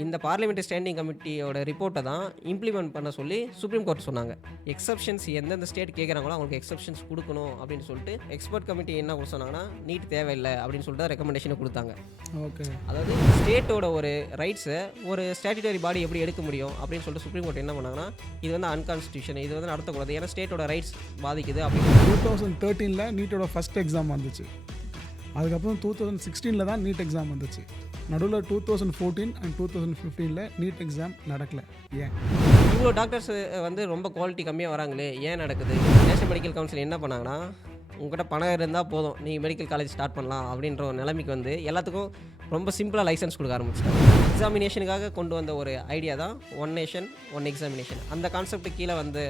இந்த parliamentary standing கமிட்டியோட ரிப்போர்ட்டை தான் இம்ப்ளிமெண்ட் பண்ண சொல்லி சுப்ரீம் கோர்ட் சொன்னாங்க. எக்ஸப்ஷன்ஸ் எந்தெந்த ஸ்டேட் கேட்குறாங்களோ அவங்களுக்கு எக்ஸப்ஷன்ஸ் கொடுக்கணும் அப்படின்னு சொல்லிட்டு எக்ஸ்பர்ட் கமிட்டி என்ன சொன்னாங்கன்னா நீட் தேவையில்லை அப்படின்னு சொல்லிட்டு ரெக்கமெண்டேஷனை கொடுத்தாங்க. ஓகே. அதாவது ஸ்டேட்டோட ஒரு ரைட்ஸை ஒரு ஸ்டாட்யூட்டரி பாடி எப்படி எடுக்க முடியும் அப்படின்னு சொல்லிட்டு சுப்ரீம் கோர்ட் என்ன பண்ணாங்கன்னா இது வந்து அன்கான்ஸ்டியூஷன், இது வந்து நடத்தக்கூடாது, ஏன்னா ஸ்டேட்டோட ரைட்ஸ் பாதிக்குது அப்படின்னு. 2013 நீட்டோட ஃபஸ்ட் எக்ஸாம் வந்துச்சு. அதுக்கப்புறம் 2016 தான் நீட் எக்ஸாம் வந்துச்சு. நடுவில் 2014 அண்ட் 2015 நீட் எக்ஸாம் நடக்கலை. ஏன் இவ்வளோ டாக்டர்ஸ் வந்து ரொம்ப குவாலிட்டி கம்மியாக வராங்களே, ஏன் நடக்குது? நேஷனல் மெடிக்கல் கவுன்சில் என்ன பண்ணாங்கன்னா, உங்கள்கிட்ட பணம் இருந்தால் போதும் நீங்கள் மெடிக்கல் காலேஜ் ஸ்டார்ட் பண்ணலாம் அப்படின்ற ஒரு நிலைமைக்கு வந்து எல்லாத்துக்கும் ரொம்ப சிம்பிளாக லைசன்ஸ் கொடுக்க ஆரம்பிச்சிட்டாங்க. எக்ஸாமினேஷனுக்காக கொண்டு வந்த ஒரு ஐடியா தான் ஒன் நேஷன் ஒன் எக்ஸாமினேஷன். அந்த கான்செப்ட் கீழே வந்து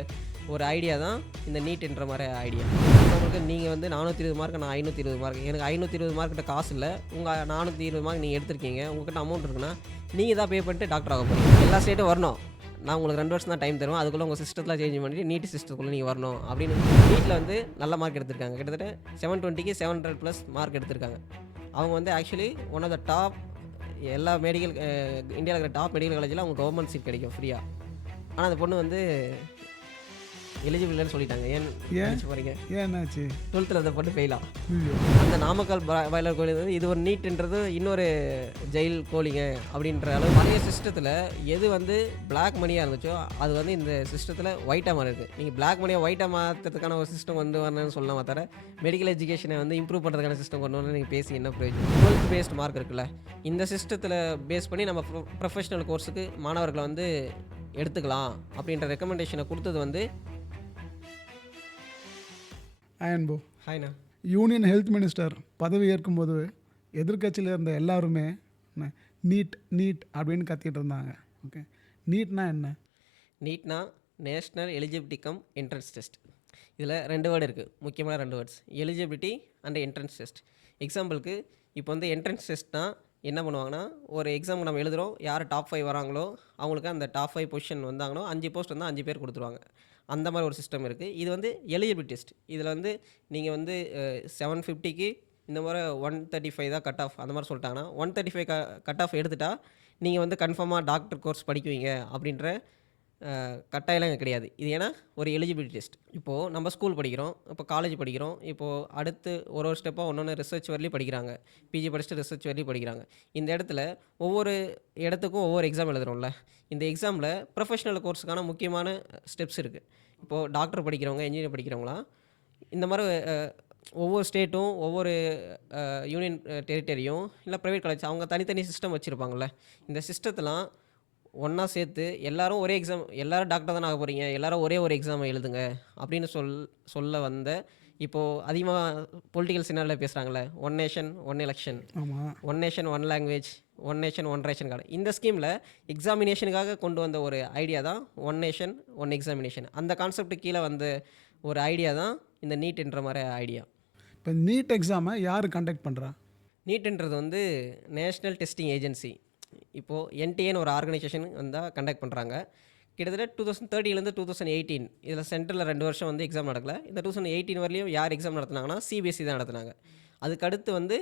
ஒரு ஐடியா தான் இந்த நீட்ன்ற மாதிரி ஐடியா. உங்களுக்கு நீங்கள் வந்து 420 மார்க், நான் 520 மார்க், எனக்கு 520 மார்க்கிட்ட காசு இல்லை, உங்கள் 420 மார்க் நீங்கள் எடுத்திருக்கீங்க, உங்கள்கிட்ட அமௌண்ட் இருக்குன்னா நீங்கள் தான் பே பண்ணிட்டு டாக்டர் ஆக போகிறீங்க. எல்லா ஸ்டேட்டும் வரணும், நான் உங்களுக்கு 2 வருஷம் தான் டைம் தருவேன், அதுக்குள்ளே உங்கள் சிஸ்டத்தில் சேஞ்ச் பண்ணிவிட்டு நீட் சிஸ்டத்துக்குள்ளே நீங்கள் வரணும் அப்படின்னு. நீட்டில் வந்து நல்ல மார்க் எடுத்திருக்காங்க, கிட்டத்தட்ட 720க்கு 700+ மார்க் எடுத்திருக்காங்க. அவங்க வந்து actually one of the top, எல்லா மெடிக்கல் இந்தியாவில் இருக்கிற டாப் மெடிக்கல் காலேஜில் அவங்க கவர்மெண்ட் சீட் கிடைக்கும் ஃப்ரீயாக. ஆனால் அந்த பொண்ணு வந்து எலிஜிபிள் இல்லைன்னு சொல்லிட்டாங்க. ஏன் போகிறீங்க? ஏன் என்னாச்சு? 12th அதை போட்டு ஃபெயிலாக. அந்த நாமக்கல் பாய்லர் கோழி வந்து இது ஒரு நீட்ன்றது இன்னொரு ஜெயில் கோழிங்க அப்படின்ற அளவு பழைய சிஸ்டத்தில் எது வந்து பிளாக் மணியாக இருந்துச்சோ அது வந்து இந்த சிஸ்டத்தில் ஒயிட்டாக மாறி இருக்குது. நீங்கள் பிளாக் மணியாக ஒயிட்டாக மாற்றுறதுக்கான ஒரு சிஸ்டம் வந்து வரணும்னு சொல்லலாம், தவிர மெடிக்கல் எஜுகேஷனை வந்து இம்ப்ரூவ் பண்ணுறதுக்கான சிஸ்டம் கொண்டு வரணும்னு நீங்கள் பேசி என்ன பிரயோஜனம்? 12th பேஸ்ட் மார்க் இருக்குல்ல, இந்த சிஸ்டத்தில் பேஸ் பண்ணி நம்ம ப்ரொஃபஷனல் கோர்ஸுக்கு மாணவர்களை வந்து எடுத்துக்கலாம் அப்படின்ற ரெக்கமெண்டேஷனை கொடுத்தது வந்து அயன்போ. ஹாய்ண்ணா. யூனியன் ஹெல்த் மினிஸ்டர் பதவி ஏற்கும்போது எதிர்கட்சியில் இருந்த எல்லாருமே நீட் நீட் அப்படின்னு கத்திட்டு இருந்தாங்க. ஓகே, நீட்னா என்ன? நீட்னா national eligibility cum entrance test. இதில் 2 வேர்டு இருக்குது, முக்கியமான 2 words, eligibility and entrance test. எக்ஸாம்பிளுக்கு இப்போ வந்து என்ட்ரன்ஸ் டெஸ்ட்னால் என்ன பண்ணுவாங்கன்னா, ஒரு எக்ஸாம் நம்ம எழுதுகிறோம், யார் டாப் 5 வராங்களோ அவங்களுக்கு அந்த டாப் 5 பொசிஷன் வந்தாங்களோ 5 போஸ்ட் வந்து 5 பேர் கொடுத்துருவாங்க. அந்த மாதிரி ஒரு சிஸ்டம் இருக்குது. இது வந்து எலிஜிபிலிட்டி டெஸ்ட். இதில் வந்து நீங்கள் வந்து 750க்கு இந்த மாதிரி 135 தான் கட் ஆஃப் அந்த மாதிரி சொல்லிட்டாங்கன்னா 135 கட் ஆஃப் எடுத்துட்டா நீங்கள் வந்து கன்ஃபார்மாக டாக்டர் கோர்ஸ் படிக்குவீங்க அப்படின்ற கட்டாயம்லாம் கிடையாது. இது ஏன்னா ஒரு எலிஜிபிலிட்டி டெஸ்ட். இப்போது நம்ம ஸ்கூல் படிக்கிறோம், இப்போ காலேஜ் படிக்கிறோம், இப்போது அடுத்து ஒரு ஸ்டெப்பாக ஒன்று ரிசர்ச் வரலையும் படிக்கிறாங்க, பிஜி படிச்சுட்டு ரிசர்ச் வரலையும் படிக்கிறாங்க. இந்த இடத்துல ஒவ்வொரு இடத்துக்கும் ஒவ்வொரு எக்ஸாம் எழுதுகிறோம்ல, இந்த எக்ஸாமில் ப்ரொஃபஷனல் கோர்ஸுக்கான முக்கியமான ஸ்டெப்ஸ் இருக்குது. இப்போது டாக்டர் படிக்கிறவங்க, இன்ஜினியர் படிக்கிறவங்களாம் இந்த மாதிரி ஒவ்வொரு ஸ்டேட்டும் ஒவ்வொரு யூனியன் டெரிட்டரியும் இல்லை ப்ரைவேட் காலேஜ் அவங்க தனித்தனி சிஸ்டம் வச்சுருப்பாங்கள்ல, இந்த சிஸ்டத்தெலாம் ஒன்றா சேர்த்து எல்லாரும் ஒரே எக்ஸாம், எல்லோரும் டாக்டர் தானே ஆக போகிறீங்க, எல்லோரும் ஒரே ஒரு எக்ஸாமை எழுதுங்க அப்படின்னு சொல்ல வந்த இப்போது அதிகமாக பொலிட்டிக்கல் சினாரில் பேசுகிறாங்களே, one nation one election, one nation one language, one nation one ration card. இந்த ஸ்கீமில் எக்ஸாமினேஷனுக்காக கொண்டு வந்த ஒரு ஐடியா தான் ஒன் நேஷன் ஒன் எக்ஸாமினேஷன். அந்த கான்செப்ட் கீழே வந்த ஒரு ஐடியா தான் இந்த நீட்ன்ற மாதிரி ஐடியா. இப்போ நீட் எக்ஸாமை யார் கண்டக்ட் பண்ணுறா? நீட்ன்றது வந்து நேஷ்னல் டெஸ்டிங் ஏஜென்சி. இப்போது என்டிஏன்னு ஒரு ஆர்கனைசேஷன் வந்தால் கண்டக்ட் பண்ணுறாங்க. கிட்டத்தட்ட 2013 2018 இதில் சென்டரில் 2 வருஷம் வந்து எக்ஸாம் நடக்கலை. இந்த 2018 வரலையும் யார் எக்ஸாம் நடத்துனாங்கன்னா சிபிஎஸ்சி தான் நடத்துனாங்க. அதுக்கடுத்து வந்து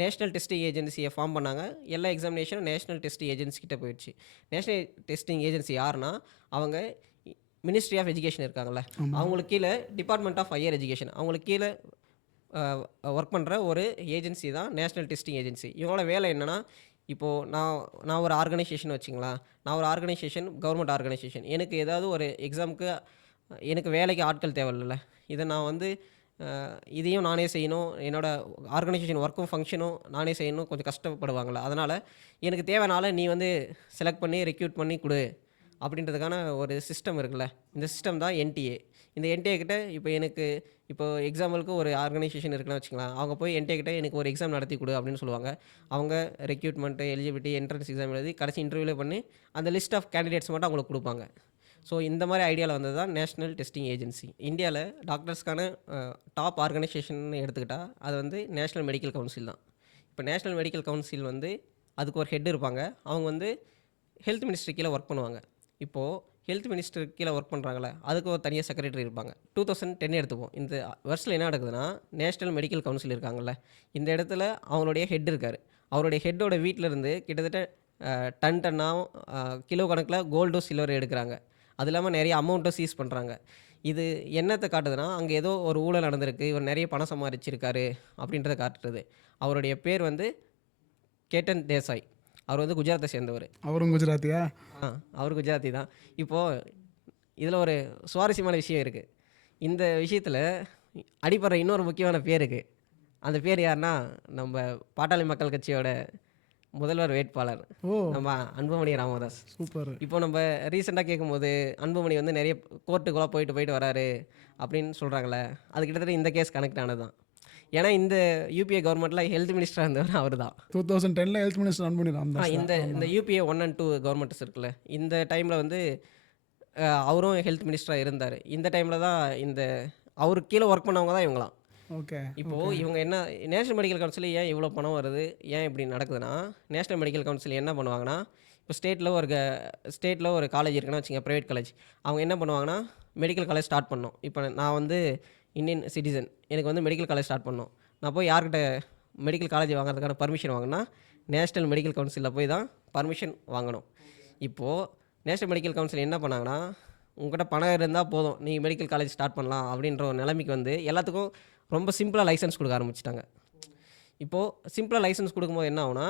நேஷ்னல் டெஸ்டிங் ஏஜென்சியை ஃபார்ம் பண்ணாங்க. எல்லா எக்ஸாமினேஷனும் நேஷ்னல் டெஸ்டிங் ஏஜென்சி கிட்ட போயிடுச்சு. நேஷ்னல் டெஸ்டிங் ஏஜென்சி யாருன்னா அவங்க மினிஸ்ட்ரி ஆஃப் எஜுகேஷன் இருக்காங்கள்ல, அவங்களுக்கு கீழே டிபார்ட்மெண்ட் ஆஃப் ஹையர் எஜுகேஷன், அவங்களுக்கு கீழே ஒர்க் பண்ணுற ஒரு ஏஜென்சி தான் நேஷ்னல் டெஸ்டிங் ஏஜென்சி. இவங்களோட வேலை என்னென்னா, இப்போது நான் ஒரு ஆர்கனைசேஷன் வச்சுங்களா, நான் ஒரு ஆர்கனைசேஷன், கவர்மெண்ட் ஆர்கனைசேஷன், எனக்கு ஏதாவது ஒரு எக்ஸாமுக்கு எனக்கு வேலைக்கு ஆட்கள் தேவையில்ல, இதை நான் வந்து இதையும் நானே செய்யணும், என்னோடய ஆர்கனைசேஷன் ஒர்க்கும் ஃபங்க்ஷனும் நானே செய்யணும், கொஞ்சம் கஷ்டப்படுவாங்களே, அதனால் எனக்கு தேவைனால நீ வந்து செலக்ட் பண்ணி ரெக்யூட் பண்ணி கொடு அப்படின்றதுக்கான ஒரு சிஸ்டம் இருக்குல்ல, இந்த சிஸ்டம் தான் என்டிஏ. இந்த என்டிஏ கிட்ட இப்போ எக்ஸாம்பிளுக்கு ஒரு ஆர்கனைசேஷன் இருக்குன்னு வச்சுக்கலாம், அவங்க போய் என்டிஏ கிட்ட எனக்கு ஒரு எக்ஸாம் நடத்தி கொடு அப்படின்னு சொல்லுவாங்க. அவங்க ரெக்யூட்மெண்ட்டு, எலிஜிபிலிட்டி, என்ட்ரன்ஸ் எக்ஸாம் எழுதி கடைசி இன்டர்வியூவில் பண்ணி அந்த லிஸ்ட் ஆஃப் கேண்டிடேட்ஸ் மட்டும் அவங்களுக்கு கொடுப்பாங்க. ஸோ இந்த மாதிரி ஐடியாவில் வந்தது தான் நேஷ்னல் டெஸ்டிங் ஏஜென்சி. இந்தியாவில் டாக்டர்ஸ்க்கான டாப் ஆர்கனைசேஷன் எடுத்துக்கிட்டால் அது வந்து நேஷ்னல் மெடிக்கல் கவுன்சில் தான். இப்போ நேஷ்னல் மெடிக்கல் கவுன்சில் வந்து அதுக்கு ஒரு ஹெட் இருப்பாங்க, அவங்க வந்து ஹெல்த் மினிஸ்ட்ரி கீழே ஒர்க் பண்ணுவாங்க. இப்போது ஹெல்த் மினிஸ்டர் கீழே ஒர்க் பண்ணுறாங்களே, அதுக்கு ஒரு தனியாக செக்ரட்டரி இருப்பாங்க. 2010 எடுத்துப்போம். இந்த வருஷத்தில் என்ன நடக்குதுன்னா, நேஷ்னல் மெடிக்கல் கவுன்சில் இருக்காங்கல்ல, இந்த இடத்துல அவங்களுடைய ஹெட் இருக்கார். அவருடைய ஹெட்டோட வீட்டிலேருந்து கிட்டத்தட்ட கிலோ கணக்கில் கோல்டும் சில்வர் எடுக்கிறாங்க. அது இல்லாமல் நிறைய அமௌண்ட்டும் சீஸ் பண்ணுறாங்க. இது என்னத்தை காட்டுதுன்னா, அங்கே ஏதோ ஒரு ஊழல் நடந்திருக்கு, இவர் நிறைய பணம் சம்பாதிச்சிருக்காரு அப்படின்றத காட்டுறது. அவருடைய பேர் வந்து கேட்டன் தேசாய். அவர் வந்து குஜராத்தை சேர்ந்தவர். அவரும் குஜராத்தியா? அவர் குஜராத்தி தான். இப்போது இதில் ஒரு சுவாரஸ்யமான விஷயம் இருக்குது. இந்த விஷயத்தில் அடிப்படுற இன்னொரு முக்கியமான பேர் இருக்குது. அந்த பேர் யாருன்னா, நம்ம பாட்டாளி மக்கள் கட்சியோட முதல்வர் வேட்பாளர் ஓ, நம்ம அன்புமணி ராமதாஸ். சூப்பர். இப்போ நம்ம ரீசெண்டாக கேட்கும்போது அன்புமணி வந்து நிறைய கோர்ட்டுக்குள்ளே போயிட்டு வராரு அப்படின்னு சொல்கிறாங்களே, அது கிட்டத்தட்ட இந்த கேஸ் கனெக்ட் ஆனது தான். ஏன்னா இந்த யூபிஏ கவர்மெண்ட்டில் ஹெல்த் மினிஸ்டராக இருந்தவர் அவர் தான். 2010 ஹெல்த் மினிஸ்டர் அன்புமணி ராமதாஸ். இந்த யூபிஏ 1 and 2 கவர்மெண்ட்ஸ் இருக்குல்ல, இந்த டைமில் வந்து அவரும் ஹெல்த் மினிஸ்டராக இருந்தார். இந்த டைமில் தான் அவருக்கு கீழே ஒர்க் பண்ணவங்க தான் இவங்களாம். ஓகே. இப்போது இவங்க என்ன, நேஷனல் மெடிக்கல் கவுன்சில் ஏன் இவ்வளோ பணம் வருது, ஏன் இப்படி நடக்குதுன்னா, நேஷனல் மெடிக்கல் கவுன்சில் என்ன பண்ணுவாங்கன்னா, இப்போ ஸ்டேட்டில் ஒரு காலேஜ் இருக்குன்னா வச்சுங்க, ப்ரைவேட் காலேஜ். அவங்க என்ன பண்ணுவாங்கன்னா, மெடிக்கல் காலேஜ் ஸ்டார்ட் பண்ணோம். இப்போ நான் வந்து இந்தியன் சிட்டிசன், எனக்கு வந்து மெடிக்கல் காலேஜ் ஸ்டார்ட் பண்ணோம். நான் போய் யார்கிட்ட மெடிக்கல் காலேஜ் வாங்குறதுக்கான பர்மிஷன் வாங்கினா, நேஷ்னல் மெடிக்கல் கவுன்சிலில் போய் தான் பர்மிஷன் வாங்கணும். இப்போது நேஷ்னல் மெடிக்கல் கவுன்சில் என்ன பண்ணாங்கன்னா, உங்கள்கிட்ட பணம் இருந்தால் போதும், நீங்கள் மெடிக்கல் காலேஜ் ஸ்டார்ட் பண்ணலாம் அப்படின்ற ஒரு நிலைமைக்கு வந்து எல்லாத்துக்கும் ரொம்ப சிம்பிளாக லைசன்ஸ் கொடுக்க ஆரம்பிச்சிட்டாங்க. இப்போது சிம்பிளாக லைசன்ஸ் கொடுக்கும்போது என்ன ஆகுனா,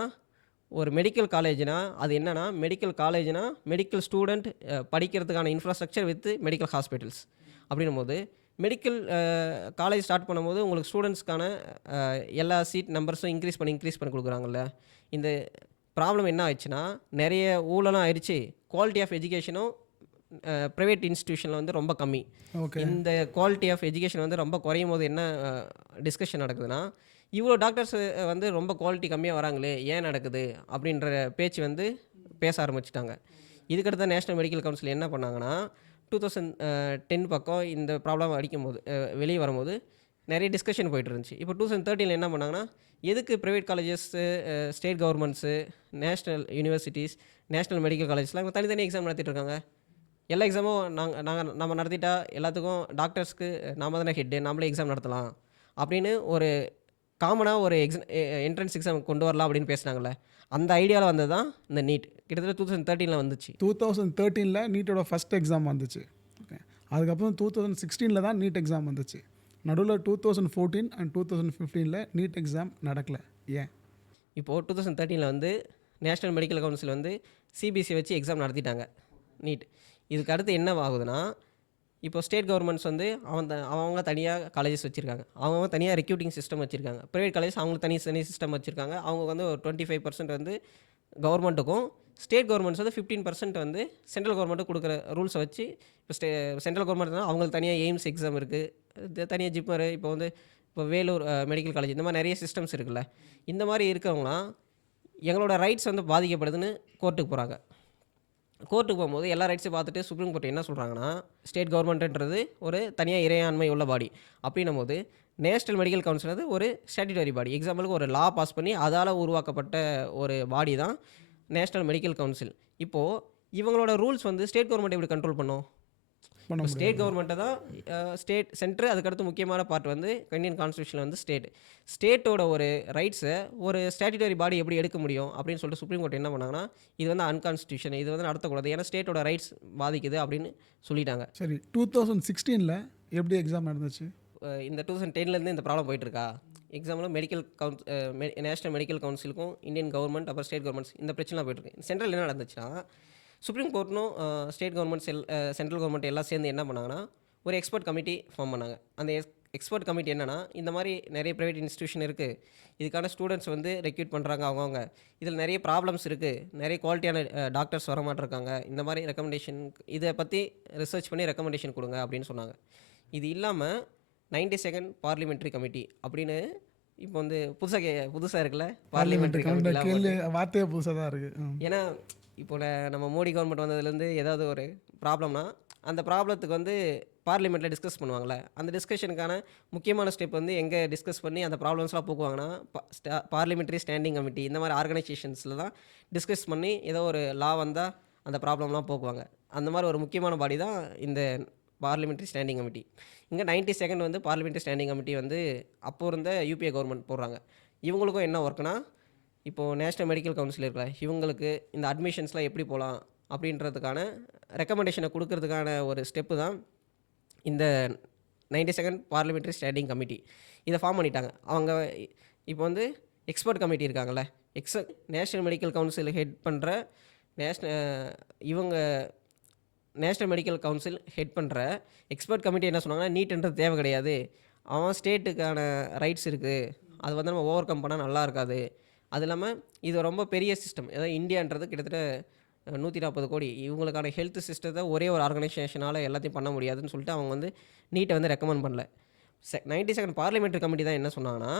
ஒரு மெடிக்கல் காலேஜ்னா அது என்னென்னா, மெடிக்கல் காலேஜ்னா மெடிக்கல் ஸ்டூடெண்ட் படிக்கிறதுக்கான இன்ஃப்ராஸ்ட்ரக்சர் வித் மெடிக்கல் ஹாஸ்பிட்டல்ஸ். அப்படின்னும் போது மெடிக்கல் காலேஜ் ஸ்டார்ட் பண்ணும்போது உங்களுக்கு ஸ்டூடெண்ட்ஸ்க்கான எல்லா சீட் நம்பர்ஸும் இன்க்ரீஸ் பண்ணி கொடுக்குறாங்கல்ல. இந்த ப்ராப்ளம் என்ன ஆயிடுச்சுன்னா, நிறைய ஊழலும் ஆயிடுச்சு, குவாலிட்டி ஆஃப் எஜுகேஷனும் ப்ரைவேட் இன்ஸ்டியூஷனில் வந்து ரொம்ப கம்மி. இந்த குவாலிட்டி ஆஃப் எஜுகேஷன் வந்து ரொம்ப குறையும் போது என்ன டிஸ்கஷன் நடக்குதுன்னா, இவ்வளோ டாக்டர்ஸ் வந்து ரொம்ப குவாலிட்டி கம்மியாக வராங்களே, ஏன் நடக்குது அப்படின்ற பேச்சு வந்து பேச ஆரம்பிச்சிட்டாங்க. இதுக்கடுத்த நேஷ்னல் மெடிக்கல் கவுன்சில் என்ன பண்ணாங்கன்னா, 2010 பக்கம் இந்த ப்ராப்ளம் வெளியே வரும்போது நிறைய டிஸ்கஷன் போயிட்டு இருந்துச்சு. இப்போ 2013 என்ன பண்ணாங்கன்னா, எதுக்கு private colleges, state governments, national universities, national medical காலேஜஸ்லாம் தனித்தனி எக்ஸாம் நடத்திட்டு இருக்காங்க. எல்லா எக்ஸாமும் நம்ம நடத்திட்டா எல்லாத்துக்கும் டாக்டர்ஸ்க்கு நாம தானே ஹெட்டு, நம்மளே எக்ஸாம் நடத்தலாம் அப்படின்னு ஒரு காமனாக ஒரு என்ட்ரன்ஸ் எக்ஸாம் கொண்டு வரலாம் அப்படின்னு பேசுனாங்கல்ல. அந்த ஐடியாவில் வந்தது தான் இந்த நீட். கிட்டத்தட்ட 2013 வந்துச்சு. 2013 நீட்டோட ஃபஸ்ட் எக்ஸாம் வந்துச்சு. ஓகே. அதுக்கப்புறம் 2016 தான் நீட் எக்ஸாம் வந்துச்சு. நடுவில் 2014 அண்ட் 2015 நீட் எக்ஸாம் நடக்கலை. ஏன்? இப்போது 2013 வந்து நேஷ்னல் மெடிக்கல் கவுன்சில் வந்து சிபிஎஸ்சி வச்சு எக்ஸாம் நடத்திட்டாங்க நீட். இதுக்கு அடுத்து என்ன ஆகுதுன்னா, இப்போ ஸ்டேட் கவர்மெண்ட்ஸ் வந்து அவங்க தனியாக காலேஜஸ் வச்சுருக்காங்க, அவங்க தனியாக ரெக்ரூட்டிங் சிஸ்டம் வச்சுருக்காங்க. ப்ரைவேட் காலேஜ் அவங்களுக்கு தனி சிஸ்டம் வச்சுருக்காங்க. அவங்க வந்து ஒரு 25% வந்து கவர்மெண்ட்டுக்கும், ஸ்டேட் கவர்மெண்ட்ஸ் வந்து 15% வந்து சென்ட்ரல் கவர்மெண்ட்டு கொடுக்குற ரூல்ஸை வச்சு, இப்போ சென்ட்ரல் கவர்மெண்ட்னா அவங்களுக்கு தனியாக எய்ம்ஸ் எக்ஸாம் இருக்குது, தனியாக ஜிப்மர், இப்போ வேலூர் மெடிக்கல் காலேஜ், இந்த மாதிரி நிறைய சிஸ்டம்ஸ் இருக்குல்ல. இந்த மாதிரி இருக்கவங்களாம் எங்களோட ரைட்ஸ் வந்து பாதிக்கப்படுதுன்னு கோர்ட்டுக்கு போகிறாங்க. கோர்ட்டுக்கு போகும்போது எல்லா ரைட்ஸையும் பார்த்துட்டு சுப்ரீம் கோர்ட் என்ன சொல்கிறாங்கன்னா, ஸ்டேட் கவர்மெண்ட்டுன்றது ஒரு தனியாக இறையாண்மை உள்ள பாடி. அப்படின்னும் போது நேஷ்னல் மெடிக்கல் கவுன்சில் வந்து ஒரு ஸ்டாட்யூட்டரி பாடி. எக்ஸாம்பிளுக்கு ஒரு லா பாஸ் பண்ணி அதால் உருவாக்கப்பட்ட ஒரு பாடி தான் நேஷ்னல் மெடிக்கல் கவுன்சில். இப்போது இவங்களோட ரூல்ஸ் வந்து ஸ்டேட் கவர்மெண்ட் எப்படி கண்ட்ரோல் பண்ணும்? ஸ்டேட் கவர்மெண்ட்டை தான் சென்ட்ரு. அதுக்கடுத்து முக்கியமான பார்ட் வந்து இந்தியன் கான்ஸ்டியூஷனில் வந்து ஸ்டேட்டோட ஒரு ரைட்ஸை ஒரு ஸ்டாட்யூட்டரி பாடி எப்படி எடுக்க முடியும் அப்படின்னு சொல்லிட்டு சுப்ரீம் கோர்ட் என்ன பண்ணாங்கன்னா, இது வந்து அன்கான்ஸ்டியூஷன், இது வந்து நடத்தக்கூடாது, ஏன்னா ஸ்டேட்டோட ரைட்ஸ் பாதிக்குது அப்படின்னு சொல்லிட்டாங்க. சரி, 2016 எப்படி எக்ஸாம் நடந்துச்சு? இந்த 2010 இந்த ப்ராப்ளம் போயிட்டுருக்கா. எக்ஸாம்பிள் நேஷ்னல் மெடிக்கல் கவுன்சிலுக்கும் இந்தியன் கவர்மெண்ட் அப்புறம் ஸ்டேட் கவர்மெண்ட்ஸ் இந்த பிரச்சனை போயிட்டுருக்கு. சென்ட்ரல் என்ன நடந்துச்சுன்னா, சுப்ரீம் கோர்ட்னும் ஸ்டேட் கவர்மெண்ட்ஸ் சென்ட்ரல் கவர்மெண்ட் எல்லாம் சேர்ந்து என்ன பண்ணாங்கன்னா, ஒரு எக்ஸ்பர்ட் கமிட்டி ஃபார்ம் பண்ணாங்க. அந்த எக்ஸ்பர்ட் கமிட்டி என்னென்னா, இந்த மாதிரி நிறைய ப்ரைவேட் இன்ஸ்டியூஷன் இருக்குது, இதுக்கான ஸ்டூடெண்ட்ஸ் வந்து ரெக்ரூட் பண்ணுறாங்க அவங்கவுங்க, இதில் நிறைய ப்ராப்ளம்ஸ் இருக்குது, நிறைய குவாலிட்டியான டாக்டர்ஸ் வர மாட்டிருக்காங்க, இந்த மாதிரி ரெக்கமெண்டேஷன், இதை பற்றி ரிசர்ச் பண்ணி ரெக்கமெண்டேஷன் கொடுங்க அப்படின்னு சொன்னாங்க. இது இல்லாமல் 92nd பார்லிமெண்ட்ரி கமிட்டி அப்படின்னு இப்போ வந்து புதுசாக இருக்குல்ல, பார்லிமெண்ட்ரி கமிட்டி வார்த்தையே புதுசாக தான் இருக்குது. ஏன்னா இப்போ நம்ம மோடி கவர்மெண்ட் வந்ததுலேருந்து ஏதாவது ஒரு ப்ராப்ளம்னா அந்த ப்ராப்ளத்துக்கு வந்து பார்லிமெண்ட்டில் டிஸ்கஸ் பண்ணுவாங்கள்ல, அந்த டிஸ்கஷனுக்கான முக்கியமான ஸ்டெப் வந்து எங்கே டிஸ்கஸ் பண்ணி அந்த ப்ராப்ளம்ஸ்லாம் போக்குவாங்கன்னா, பார்லிமெண்ட்ரி ஸ்டாண்டிங் கமிட்டி இந்த மாதிரி ஆர்கனைசேஷன்ஸில் தான் டிஸ்கஸ் பண்ணி ஏதோ ஒரு லா வந்தால் அந்த ப்ராப்ளம்லாம் போக்குவாங்க. அந்த மாதிரி ஒரு முக்கியமான பாடி தான் இந்த பார்லிமெண்ட்ரி ஸ்டாண்டிங் கமிட்டி. இங்கே 92nd வந்து பார்லிமெண்ட்ரி ஸ்டாண்டிங் கமிட்டி வந்து அப்போ இருந்த யூபிஏ கவர்மெண்ட் போடுறாங்க. இவங்களுக்கும் என்ன ஒர்க்குனா, இப்போது நேஷ்னல் மெடிக்கல் கவுன்சில் இருக்குல்ல, இவங்களுக்கு இந்த அட்மிஷன்ஸ்லாம் எப்படி போகலாம் அப்படின்றதுக்கான ரெக்கமெண்டேஷனை கொடுக்கறதுக்கான ஒரு ஸ்டெப்பு தான் இந்த 92nd பார்லிமெண்ட்ரி ஸ்டாண்டிங் கமிட்டி. இதை ஃபார்ம் பண்ணிட்டாங்க. அவங்க இப்போ வந்து எக்ஸ்பர்ட் கமிட்டி இருக்காங்கல்ல, நேஷ்னல் மெடிக்கல் கவுன்சில் ஹெட் பண்ணுற இவங்க நேஷ்னல் மெடிக்கல் கவுன்சில் ஹெட் பண்ணுற எக்ஸ்பர்ட் கமிட்டி என்ன சொன்னாங்கன்னா, நீட்ன்றது தேவை கிடையாது, அவன் ஸ்டேட்டுக்கான ரைட்ஸ் இருக்குது, அது வந்து நம்ம ஓவர் கம் பண்ணால் நல்லா இருக்காது. அது இல்லாமல் இது ரொம்ப பெரிய சிஸ்டம், அதாவது இந்தியான்றது கிட்டத்தட்ட 140 கோடி, இவங்களுக்கான ஹெல்த் சிஸ்டத்தை ஒரே ஒரு ஆர்கனைசேஷனால் எல்லாத்தையும் பண்ண முடியாதுன்னு சொல்லிட்டு அவங்க வந்து நீட்டை வந்து ரெக்கமெண்ட் பண்ணல. 92nd பார்லிமெண்ட்ரி கமிட்டி தான் என்ன சொன்னாங்கன்னா,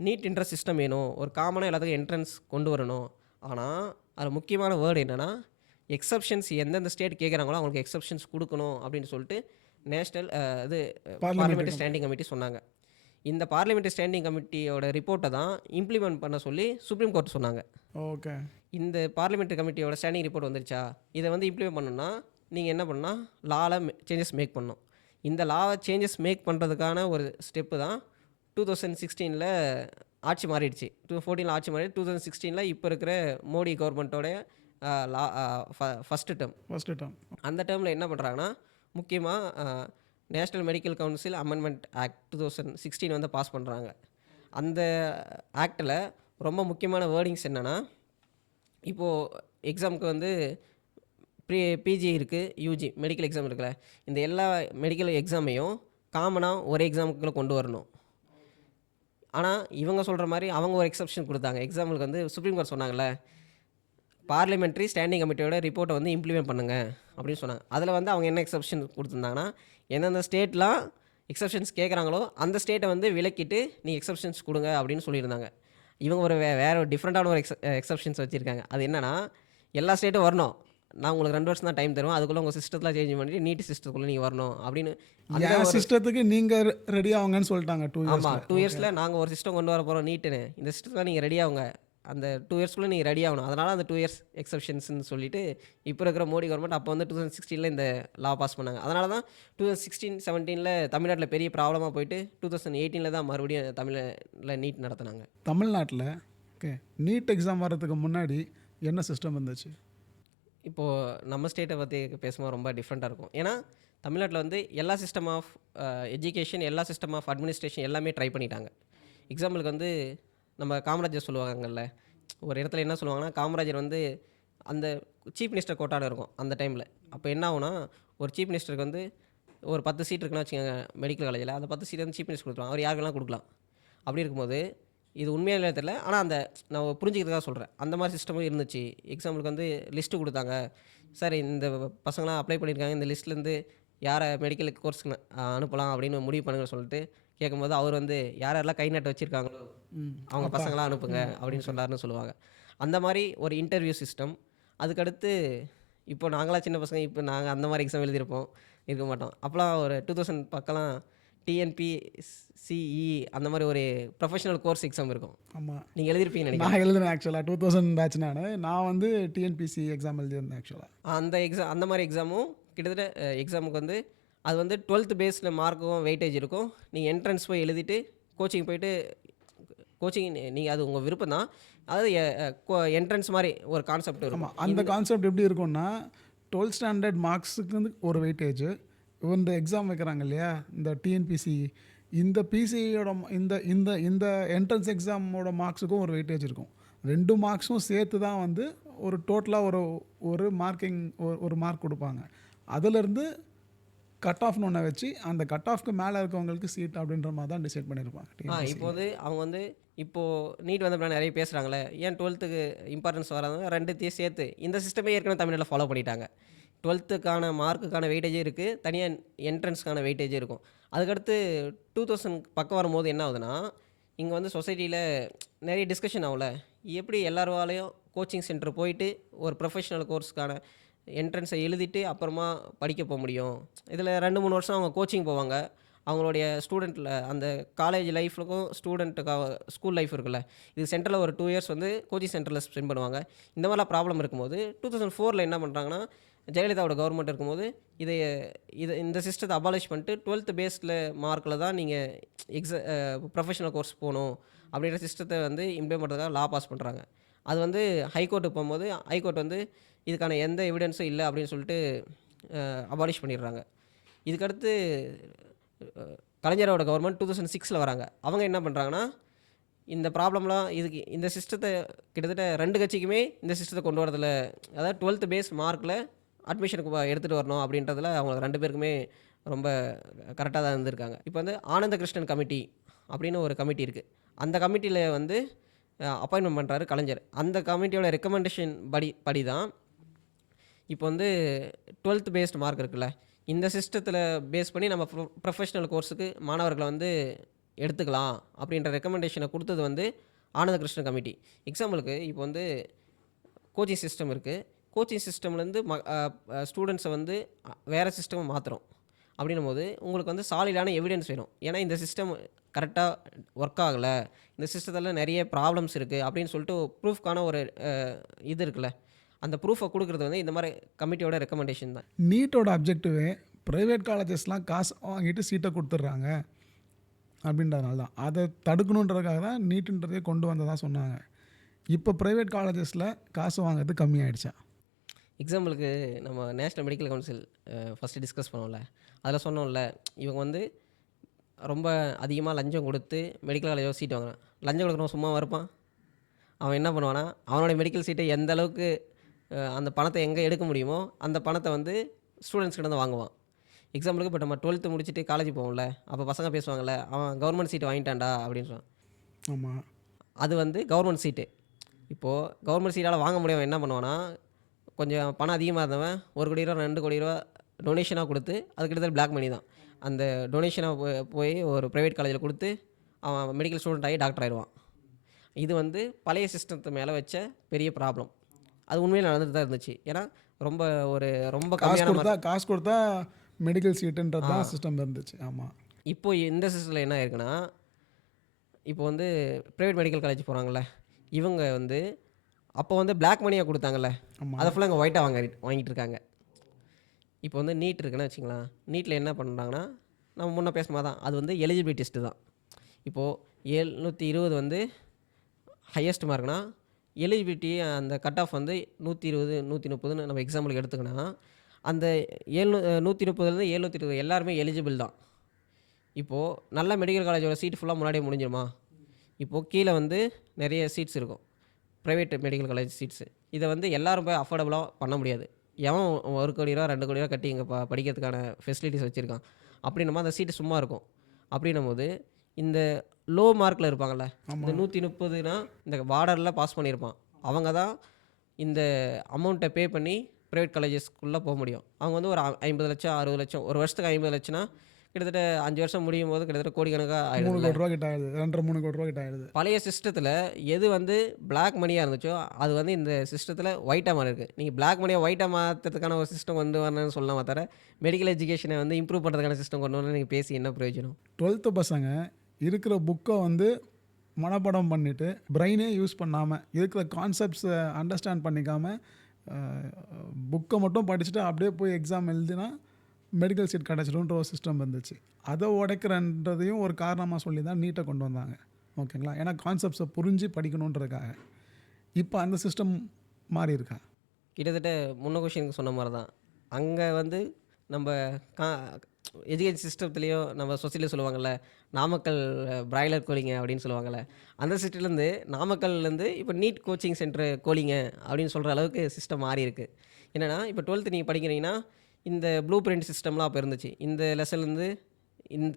நீட் என்ற சிஸ்டம் வேணும், ஒரு காமனாக எல்லாத்துக்கும் என்ட்ரன்ஸ் கொண்டு வரணும். ஆனால் அதில் முக்கியமான வேர்டு என்னென்னா, எக்ஸப்ஷன்ஸ் எந்தெந்த ஸ்டேட் கேட்குறாங்களோ அவங்களுக்கு எக்ஸப்ஷன்ஸ் கொடுக்கணும் அப்படின்னு சொல்லிட்டு நேஷ்னல் இது பார்லிமெண்ட்ரி ஸ்டாண்டிங் கமிட்டி சொன்னாங்க. இந்த பார்லிமெண்ட்ரி ஸ்டாண்டிங் கமிட்டியோட ரிப்போர்ட்டை தான் இம்ப்ளிமெண்ட் பண்ண சொல்லி சுப்ரீம் கோர்ட் சொன்னாங்க. ஓகே, இந்த பார்லிமெண்ட்ரி கமிட்டியோட ஸ்டாண்டிங் ரிப்போர்ட் வந்துருச்சா, இதை வந்து இம்ப்ளிமெண்ட் பண்ணணும்னா நீங்கள் என்ன பண்ணால் லாவில் சேஞ்சஸ் மேக் பண்ணணும். இந்த லாவை சேஞ்சஸ் மேக் பண்ணுறதுக்கான ஒரு ஸ்டெப்பு தான் 2016 ஆட்சி மாறிடுச்சு. 2014 ஆட்சி மாறி 2016 இப்போ இருக்கிற மோடி கவர்மெண்ட்டோட லா ஃபஸ்ட்டு டேர்ம். அந்த டேர்மில் என்ன பண்ணுறாங்கன்னா, முக்கியமாக national medical council amendment act 2016 வந்து பாஸ் பண்ணுறாங்க. அந்த ஆக்டில் ரொம்ப முக்கியமான வேர்டிங்ஸ் என்னென்னா, இப்போது எக்ஸாமுக்கு வந்து பிஜி இருக்குது, யூஜி மெடிக்கல் எக்ஸாம் இருக்குல்ல, இந்த எல்லா மெடிக்கல் எக்ஸாமையும் காமனாக ஒரே எக்ஸாமுக்குள்ளே கொண்டு வரணும். ஆனால் இவங்க சொல்கிற மாதிரி அவங்க ஒரு எக்ஸப்ஷன் கொடுத்தாங்க. எக்ஸாம்பிளுக்கு வந்து சுப்ரீம் கோர்ட் சொன்னாங்கல்ல, பார்லிமெண்ட்ரி ஸ்டாண்டிங் கமிட்டியோட ரிப்போர்ட்டை வந்து இம்ப்ளிமெண்ட் பண்ணுங்கள் அப்படின்னு சொன்னாங்க. அதில் வந்து அவங்க என்ன எக்ஸப்ஷன் கொடுத்துருந்தாங்கன்னா, எந்தெந்த ஸ்டேட்லாம் எக்ஸப்ஷன்ஸ் கேட்குறாங்களோ அந்த ஸ்டேட்டை வந்து விலக்கிட்டு நீங்கள் எக்ஸப்ஷன்ஸ் கொடுங்க அப்படின்னு சொல்லியிருந்தாங்க. இவங்க ஒரு வேறு டிஃப்ரெண்ட்டான ஒரு எக்ஸப்ஷன்ஸ் வச்சுருக்காங்க. அது என்னென்னா, எல்லா ஸ்டேட்டும் வரணும், நான் உங்களுக்கு 2 வருஷம் தான் டைம் தருவேன், அதுக்குள்ளே உங்கள் சிஸ்டத்தில் சேஞ்ச் பண்ணிவிட்டு நீட் சிஸ்டத்துக்குள்ளே நீங்கள் வரணும் அப்படின்னு. அந்த சிஸ்டத்துக்கு நீங்கள் ரெடி ஆகுங்கன்னு சொல்லிட்டாங்க. 2 இயர்ஸ். ஆமாம், 2 இயர்ஸில் நாங்கள் ஒரு சிஸ்டம் கொண்டு வர போகிறோம் நீட்டுன்னு, இந்த சிஸ்டத்தில் நீங்கள் ரெடி ஆகுங்க, அந்த 2 இயர்ஸ்க்குள்ளே நீங்கள் ரெடி ஆகணும். அதனால் அந்த 2 இயர்ஸ் எக்ஸப்ஷன்ஸ்னு சொல்லிட்டு இப்போ இருக்கிற மோடி கவர்மெண்ட் அப்போ வந்து 2016 இந்த லா பாஸ் பண்ணாங்க. அதனால தான் 2016-17 தமிழ்நாட்டில் பெரிய ப்ராப்ளமாக போயிட்டு 2018 தான் மறுபடியும் தமிழில் நீட் நடத்தினாங்க. தமிழ்நாட்டில் ஓகே, நீட் எக்ஸாம் வர்றதுக்கு முன்னாடி என்ன சிஸ்டம் இருந்துச்சு? இப்போது நம்ம ஸ்டேட்டை பற்றி பேசும்போது ரொம்ப டிஃப்ரெண்ட்டாக இருக்கும். ஏன்னா தமிழ்நாட்டில் வந்து எல்லா சிஸ்டம் ஆஃப் எஜுகேஷன், எல்லா சிஸ்டம் ஆஃப் அட்மினிஸ்ட்ரேஷன் எல்லாமே ட்ரை பண்ணிட்டாங்க. எக்ஸாம்பிளுக்கு வந்து நம்ம காமராஜர் சொல்லுவாங்கல்ல, ஒரு இடத்துல என்ன சொல்லுவாங்கன்னா, காமராஜர் வந்து அந்த சீஃப் மினிஸ்டர் கோட்டாவில் இருக்கும் அந்த டைமில். அப்போ என்ன ஆகுனா, ஒரு சீஃப் மினிஸ்டருக்கு வந்து ஒரு 10 சீட் இருக்குன்னு வச்சுக்கோங்க மெடிக்கல் காலேஜில், அந்த 10 சீட் வந்து சீஃப் மினிஸ்டர் கொடுத்துருவாங்க, அவர் யாருக்கெல்லாம் கொடுக்கலாம். அப்படி இருக்கும்போது இது உண்மையாக தெரியல, ஆனால் அந்த நான் புரிஞ்சுக்கிறதுக்காக சொல்கிறேன், அந்த மாதிரி சிஸ்டமும் இருந்துச்சு. எக்ஸாம்பிளுக்கு வந்து லிஸ்ட்டு கொடுத்தாங்க, சார் இந்த பசங்களாம் அப்ளை பண்ணியிருக்காங்க, இந்த லிஸ்ட்லேருந்து யாரை மெடிக்கல் கோர்ஸ்க்கு அனுப்பலாம் அப்படின்னு முடிவு பண்ணுங்க சொல்லிட்டு கேட்கும்போது அவர் வந்து யாரெல்லாம் கை நாட்டு வச்சுருக்காங்களோ அவங்க பசங்களாம் அனுப்புங்க அப்படின்னு சொன்னார்னு சொல்லுவாங்க. அந்த மாதிரி ஒரு இன்டர்வியூ சிஸ்டம். அதுக்கடுத்து இப்போ நாங்களாம் சின்ன பசங்க, இப்போ நாங்கள் அந்த மாதிரி எக்ஸாம் எழுதியிருப்போம், இருக்க மாட்டோம். அப்போலாம் ஒரு 2000 பக்கம்லாம் டிஎன்பிசிஇ அந்த மாதிரி ஒரு ப்ரொஃபஷனல் கோர்ஸ் எக்ஸாம் இருக்கும். ஆமாம், நீங்கள் எழுதிருப்பீங்க நான் நினைக்கிறேன். எழுதுனேன் ஆக்சுவலாக 2000 பேட்ச். நான் வந்து டிஎன்பிசி எக்ஸாம் எழுதியிருந்தேன் ஆக்சுவலாக. அந்த மாதிரி எக்ஸாமும் கிட்டத்தட்ட எக்ஸாமுக்கு வந்து அது வந்து 12th பேஸில் மார்க்கும் வெயிட்டேஜ் இருக்கும். நீங்கள் என்ட்ரன்ஸ் போய் எழுதிட்டு கோச்சிங் போயிட்டு நீங்கள் அது உங்கள் விருப்பம் தான். அதாவது என்ட்ரன்ஸ் மாதிரி ஒரு கான்செப்ட் இருக்கும். ஆமாம், அந்த கான்செப்ட் எப்படி இருக்கும்னா, 12th ஸ்டாண்டர்ட் மார்க்ஸுக்கு வந்து ஒரு வெயிட்டேஜ், இந்த எக்ஸாம் வைக்கிறாங்க இல்லையா, இந்த டிஎன்பிசி, இந்த பிசியோட இந்த இந்த இந்த என்ட்ரன்ஸ் எக்ஸாமோட மார்க்ஸுக்கும் ஒரு வெயிட்டேஜ் இருக்கும். 2 மார்க்ஸும் சேர்த்து தான் வந்து ஒரு டோட்டலாக ஒரு மார்க்கிங் ஒரு மார்க் கொடுப்பாங்க. அதிலேருந்து கட் ஆஃப்னு ஒன்று வச்சு அந்த கட் ஆஃப்க்கு மேலே இருக்கவங்களுக்கு சீட் அப்படின்ற மாதிரி தான் டிசைட் பண்ணியிருப்பாங்க. இப்போ வந்து அவங்க வந்து இப்போது நீட் வந்து நிறைய பேசுகிறாங்களே, ஏன் 12th இம்பார்ட்டன்ஸ் வராங்க, 2த்தையும் சேர்த்து இந்த சிஸ்டமே ஏற்கனவே தமிழ்நாட்டில் ஃபாலோ பண்ணிட்டாங்க. 12th மார்க்குக்கான வெயிட்டேஜே இருக்குது, தனியாக என்ட்ரன்ஸ்க்கான வெயிட்டேஜே இருக்கும். அதுக்கடுத்து 2000 பக்கம் வரும்போது என்ன ஆகுதுன்னா, இங்கே வந்து சொசைட்டியில் நிறைய டிஸ்கஷன் ஆகல, எப்படி எல்லாராலையும் கோச்சிங் சென்டர் போயிட்டு ஒரு ப்ரொஃபஷனல் கோர்ஸ்க்கான என்ட்ரன்ஸை எழுதிட்டு அப்புறமா படிக்க போக முடியும். இதில் 2-3 வருஷம் அவங்க கோச்சிங் போவாங்க. அவங்களுடைய ஸ்டூடெண்ட்டில் அந்த காலேஜ் லைஃப்லுக்கும் ஸ்டூடெண்ட்டுக்காக ஸ்கூல் லைஃப் இருக்குல்ல, இது சென்டரில் ஒரு 2 இயர்ஸ் வந்து கோச்சிங் சென்டரில் ஸ்பெண்ட் பண்ணுவாங்க. இந்த மாதிரிலாம் ப்ராப்ளம் இருக்கும்போது 2004 என்ன பண்ணுறாங்கன்னா, ஜெயலலிதாவோட கவர்மெண்ட் இருக்கும்போது இந்த சிஸ்டத்தை அபாலிஷ் பண்ணிட்டு 12th பேஸில் மார்க்கில் தான் நீங்கள் ப்ரொஃபஷனல் கோர்ஸ் போகணும் அப்படின்ற சிஸ்டத்தை வந்து இம்ப்ளிமெண்ட் பண்ணுறதுக்காக லா பாஸ் பண்ணுறாங்க. அது வந்து ஹைகோர்ட்டுக்கு போகும்போது ஹைகோர்ட் வந்து இதுக்கான எந்த எவிடன்ஸும் இல்லை அப்படின்னு சொல்லிட்டு அபாலிஷ் பண்ணிடுறாங்க. இதுக்கடுத்து கலைஞரோட கவர்மெண்ட் 2006 வராங்க. அவங்க என்ன பண்ணுறாங்கன்னா இந்த ப்ராப்ளம்லாம் இதுக்கு இந்த சிஸ்டத்தை கிட்டத்தட்ட 2 கட்சிக்குமே இந்த சிஸ்டத்தை கொண்டு வரதில், அதாவது 12th பேஸ் மார்க்கில் அட்மிஷனுக்கு எடுத்துகிட்டு வரணும் அப்படின்றதுல அவங்க 2 பேருக்குமே ரொம்ப கரெக்டாக தான் இருந்திருக்காங்க. இப்போ வந்து ஆனந்த கிருஷ்ணன் கமிட்டி அப்படின்னு ஒரு கமிட்டி இருக்குது. அந்த கமிட்டியில் வந்து அப்பாயின்மெண்ட் பண்ணுறாரு கலைஞர். அந்த கமிட்டியோட ரெக்கமெண்டேஷன் படி தான் இப்போ வந்து 12th பேஸ்ட் மார்க் இருக்குல்ல, இந்த சிஸ்டத்தில் பேஸ் பண்ணி நம்ம ப்ரொஃபஷனல் கோர்ஸுக்கு மாணவர்களை வந்து எடுத்துக்கலாம் அப்படின்ற ரெக்கமெண்டேஷனை கொடுத்தது வந்து ஆனந்த கிருஷ்ணன் கமிட்டி. எக்ஸாம்பிளுக்கு இப்போ வந்து கோச்சிங் சிஸ்டம் இருக்குது. கோச்சிங் சிஸ்டம்லேருந்து ஸ்டூடெண்ட்ஸை வந்து வேறு சிஸ்டமை மாற்றுறோம் அப்படின்னும் போது உங்களுக்கு வந்து சாலிடான எவிடன்ஸ் வேணும். ஏன்னா இந்த சிஸ்டம் கரெக்டாக ஒர்க் ஆகலை, இந்த சிஸ்டத்தில் நிறைய ப்ராப்ளம்ஸ் இருக்குது அப்படின்னு சொல்லிட்டு ப்ரூஃப்கான ஒரு இது இருக்குல்ல, அந்த ப்ரூஃபை கொடுக்குறது வந்து இந்த மாதிரி கமிட்டியோட ரெக்கமெண்டேஷன் தான். நீட்டோட அப்ஜெக்டிவே ப்ரைவேட் காலேஜஸ்லாம் காசு வாங்கிட்டு சீட்டை கொடுத்துட்றாங்க அப்படின்றதுனால தான், அதை தடுக்கணுன்றதுக்காக தான் நீட்டுன்றதே கொண்டு வந்ததாக சொன்னாங்க. இப்போ ப்ரைவேட் காலேஜஸில் காசு வாங்குறது கம்மியாயிடுச்சா? எக்ஸாம்பிளுக்கு நம்ம national medical council first discuss பண்ணோம்ல, அதில் சொன்னோம்ல, இவங்க வந்து ரொம்ப அதிகமாக லஞ்சம் கொடுத்து மெடிக்கல் காலேஜில் சீட் வாங்குறான். லஞ்சம் கொடுக்குறவன் சும்மா இருப்பான்? அவன் என்ன பண்ணுவான்னா அவனோட மெடிக்கல் சீட்டை எந்த அளவுக்கு அந்த பணத்தை எங்கே எடுக்க முடியுமோ அந்த பணத்தை வந்து ஸ்டூடெண்ட்ஸ் கிட்ட தான் வாங்குவான். எக்ஸாம்பிளுக்கு இப்போ நம்ம 12th முடிச்சுட்டு காலேஜ் போவோம்ல, அப்போ பசங்க பேசுவாங்கள்ல, அவன் கவர்மெண்ட் சீட்டு வாங்கிட்டான்டா அப்படின்னு சொன்னான். ஆமாம், அது வந்து கவர்மெண்ட் சீட்டு. இப்போது கவர்மெண்ட் சீட்டால் வாங்க முடியாமல் என்ன பண்ணுவான்னா, கொஞ்சம் பணம் அதிகமாக இருந்தவன் 1 கோடி ரூபா 2 கோடி ரூபா டொனேஷனாக கொடுத்து, அது கிட்டத்தட்ட பிளாக் மணி தான். அந்த டொனேஷனாக போய் ஒரு ப்ரைவேட் காலேஜில் கொடுத்து அவன் மெடிக்கல் ஸ்டூடெண்ட் ஆகி டாக்டர் ஆயிடுவான். இது வந்து பழைய சிஸ்டத்தை மேலே வச்ச பெரிய ப்ராப்ளம். அது உண்மையில் நடந்துட்டு தான் இருந்துச்சு. ஏன்னா ரொம்ப காசு கொடுத்தா மெடிக்கல் சீட்டுன்றது தான் சிஸ்டம் இருந்துச்சு. ஆமாம், இப்போது இந்த சிஸ்டத்தில் என்ன இருக்குன்னா, இப்போ வந்து ப்ரைவேட் மெடிக்கல் காலேஜ் போகிறாங்கல்ல, இவங்க வந்து அப்போ வந்து பிளாக் மணியாக கொடுத்தாங்கல்ல, அதை ஃபுல்லாக இங்கே ஒயிட்டாக வாங்கிட்டு இருக்காங்க. இப்போ வந்து நீட் இருக்குன்னு வச்சுங்களேன், நீட்டில் என்ன பண்ணுறாங்கன்னா, நம்ம முன்னே பேசும்போது தான் அது வந்து எலிஜிபிலிட்டி டெஸ்ட்டு தான். இப்போது 720 வந்து ஹையஸ்ட் மார்க்னா, எலிஜிபிலிட்டி அந்த கட் ஆஃப் வந்து 120 130ன்னு நம்ம எக்ஸாம்பிளுக்கு எடுத்துக்கினா, அந்த 130லேருந்து 720 எல்லாருமே எலிஜிபிள் தான். இப்போது நல்ல மெடிக்கல் காலேஜோட சீட் ஃபுல்லாக முன்னாடியே முடிஞ்சிருமா? இப்போது கீழே வந்து நிறைய சீட்ஸ் இருக்கும், ப்ரைவேட் மெடிக்கல் காலேஜ் சீட்ஸு. இதை வந்து எல்லோரும் போய் அஃபோர்டபுளாக பண்ண முடியாது. எவன் 1 கோடி ரூபா 2 கோடி ரூபா கட்டி இங்கே படிக்கிறதுக்கான ஃபெசிலிட்டிஸ் வச்சுருக்கான் அப்படின்னும் அந்த சீட்டு சும்மா இருக்கும். அப்படின்னும் போது இந்த லோ மார்க்கில் இருப்பாங்கள்ல, இந்த 130னா இந்த பார்டரில் பாஸ் பண்ணியிருப்பான், அவங்க தான் இந்த அமௌண்ட்டை பே பண்ணி ப்ரைவேட் காலேஜஸ்க்குள்ளே போக முடியும். அவங்க வந்து ஒரு 50 லட்சம் 60 லட்சம், ஒரு வருஷத்துக்கு 50 லட்சம்னா கிட்டத்தட்ட 5 வருஷம் முடியும் போது கிட்டத்தட்ட கோடிக்கணக்காக ஆயிடுது. 3 கோடி ரூபா கிட்ட ஆயிடுது, 2.5 3 கோடி ரூபா கிட்ட ஆயிடுது. பழைய சிஸ்டத்தில் எது வந்து பிளாக் மணியாக இருந்துச்சோ அது வந்து இந்த சிஸ்டத்தில் ஒயிட்டாக மாறி இருக்குது. நீங்கள் பிளாக் மணியாக ஒயிட்டாக மாற்றுறதுக்கான ஒரு சிஸ்டம் கொண்டு வரணும்னு சொல்லலாம், தவிர மெடிக்கல் எஜுகேஷனை வந்து இம்ப்ரூவ் பண்ணுறதுக்கான சிஸ்டம் கொண்டு வரணும்னு நீங்கள் பேசி என்ன பிரயோஜனம்? 12th பசங்க இருக்கிற புக்கை வந்து மனப்பாடம் பண்ணிவிட்டு பிரெயினே யூஸ் பண்ணாமல், இருக்கிற கான்செப்ட்ஸை அண்டர்ஸ்டாண்ட் பண்ணிக்காமல் புக்கை மட்டும் படிச்சுட்டு அப்படியே போய் எக்ஸாம் எழுதினா மெடிக்கல் சீட் கிடச்சிடும்ன்ற ஒரு சிஸ்டம் இருந்துச்சு. அதை உடைக்கிறன்றதையும் ஒரு காரணமாக சொல்லி தான் நீட்டை கொண்டு வந்தாங்க. ஓகேங்களா? ஏன்னா கான்செப்ட்ஸை புரிஞ்சு படிக்கணுன்றதுக்காக. இப்போ அந்த சிஸ்டம் மாறி இருக்கா? கிட்டத்தட்ட முன்ன கொஷினுக்கு சொன்ன மாதிரி தான். அங்கே வந்து நம்ம எஜுகேஷன் சிஸ்டத்துலேயும் நம்ம சொசைட்டியில் சொல்லுவாங்கள்ல, நாமக்கல் பிராய்லர் கோலிங்க அப்படின்னு சொல்லுவாங்கள்ல, அந்த சிஸ்டத்துலேருந்து நாமக்கல்லேருந்து இப்போ நீட் கோச்சிங் சென்டர் கோலிங்க அப்படின்னு சொல்கிற அளவுக்கு சிஸ்டம் மாறி இருக்குது. என்னென்னா இப்போ 12th நீங்கள் படிக்கிறீங்கன்னா இந்த ப்ளூ பிரிண்ட் சிஸ்டம்லாம் அப்போ இருந்துச்சு. இந்த லெசன்லேருந்து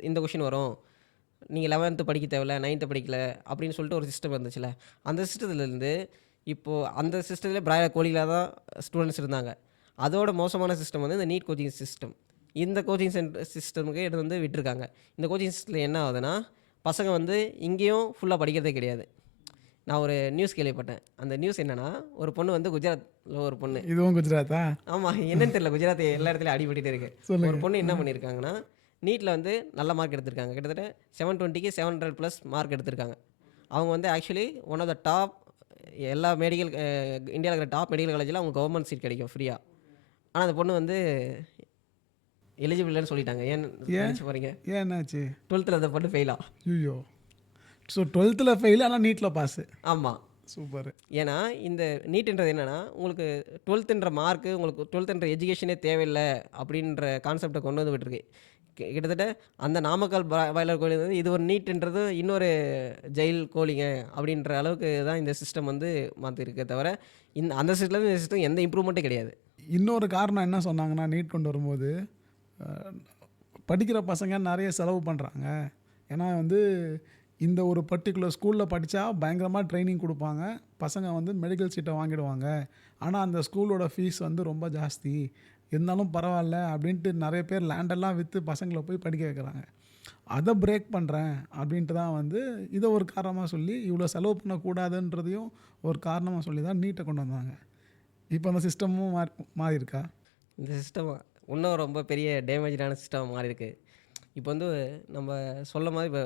இந்த கொஷின் வரும், நீங்கள் 11th படிக்க தேவையில்ல, 9th படிக்கல அப்படின்னு சொல்லிட்டு ஒரு சிஸ்டம் இருந்துச்சுல்ல. அந்த சிஸ்டத்துலேருந்து இப்போது அந்த சிஸ்டத்தில் பிராய்லர் கோலியில் தான் ஸ்டூடெண்ட்ஸ் இருந்தாங்க. அதோட மோசமான சிஸ்டம் வந்து இந்த நீட் கோச்சிங் சிஸ்டம். இந்த கோச்சிங் சென்டர் சிஸ்டமுக்கு எடுத்து வந்து விட்டுருக்காங்க. இந்த கோச்சிங் சிஸ்டத்தில் என்ன ஆகுதுன்னா, பசங்க வந்து இங்கேயும் ஃபுல்லாக படிக்கிறதே கிடையாது. நான் ஒரு நியூஸ் கேள்விப்பட்டேன். அந்த நியூஸ் என்னென்னா, ஒரு பொண்ணு வந்து குஜராத்தில் ஒரு பொண்ணு. இதுவும் குஜராத்தா? ஆமாம், என்னன்னு தெரியல, குஜராத் எல்லா இடத்துலையும் அடிபட்டு இருக்கு. ஒரு பொண்ணு என்ன பண்ணியிருக்காங்கன்னா, நீட்டில் வந்து நல்ல மார்க் எடுத்திருக்காங்க. கிட்டத்தட்ட 720க்கு 700+ மார்க் எடுத்திருக்காங்க. அவங்க வந்து actually one of the top, எல்லா மெடிக்கல் இந்தியாவில் இருக்கிற டாப் மெடிக்கல் காலேஜில் அவங்க கவர்மெண்ட் சீட் கிடைக்கும் ஃப்ரீயாக. ஆனால் அந்த பொண்ணு வந்து எலிஜிபிள்னு சொல்லிட்டாங்க. ஏன் நினச்சி போகிறீங்க? ஏன் என்னாச்சு? 12th அந்த பொண்ணு ஃபெயிலா. ஐயோ, ஸோ 12th ஃபெயில் ஆனால் நீட்டில் பாஸு. ஆமாம், சூப்பர். ஏன்னா இந்த நீட்ன்றது என்னென்னா உங்களுக்கு 12ன்ற மார்க்கு உங்களுக்கு 12ன்ற எஜுகேஷனே தேவையில்லை அப்படின்ற கான்செப்டை கொண்டு வந்து விட்டுருக்கு. கிட்டத்தட்ட அந்த நாமக்கல் பாய்லர் கோழி வந்து இது ஒரு நீட்ன்றது இன்னொரு ஜெயில் கோழிங்க அப்படின்ற அளவுக்கு தான் இந்த சிஸ்டம் வந்து மாற்றிருக்கே தவிர அந்த சிஸ்டம்லேருந்து இந்த சிஸ்டம் எந்த இம்ப்ரூவ்மெண்ட்டும் கிடையாது. இன்னொரு காரணம் என்ன சொன்னாங்கன்னா, நீட் கொண்டு வரும்போது படிக்கிற பசங்க நிறைய செலவு பண்ணுறாங்க. ஏன்னா வந்து இந்த ஒரு பர்டிகுலர் ஸ்கூலில் படித்தா பயங்கரமாக ட்ரைனிங் கொடுப்பாங்க, பசங்க வந்து மெடிக்கல் சீட்டை வாங்கிடுவாங்க. ஆனால் அந்த ஸ்கூலோட ஃபீஸ் வந்து ரொம்ப ஜாஸ்தி, இருந்தாலும் பரவாயில்ல அப்படின்ட்டு நிறைய பேர் லேண்டெல்லாம் விற்று பசங்களை போய் படிக்க வைக்கிறாங்க. அதை பிரேக் பண்ணுறேன் அப்படின்ட்டு தான் வந்து இதை ஒரு காரணமாக சொல்லி இவ்வளோ செலவு பண்ணக்கூடாதுன்றதையும் ஒரு காரணமாக சொல்லி தான் நீட்டை கொண்டு வந்தாங்க. இப்போ அந்த சிஸ்டமும் மாறி இருக்கா? இந்த சிஸ்டம் இன்னும் ரொம்ப பெரிய டேமேஜான சிஸ்டம் மாறி இருக்கு. இப்போ வந்து நம்ம சொல்ல மாதிரி இப்போ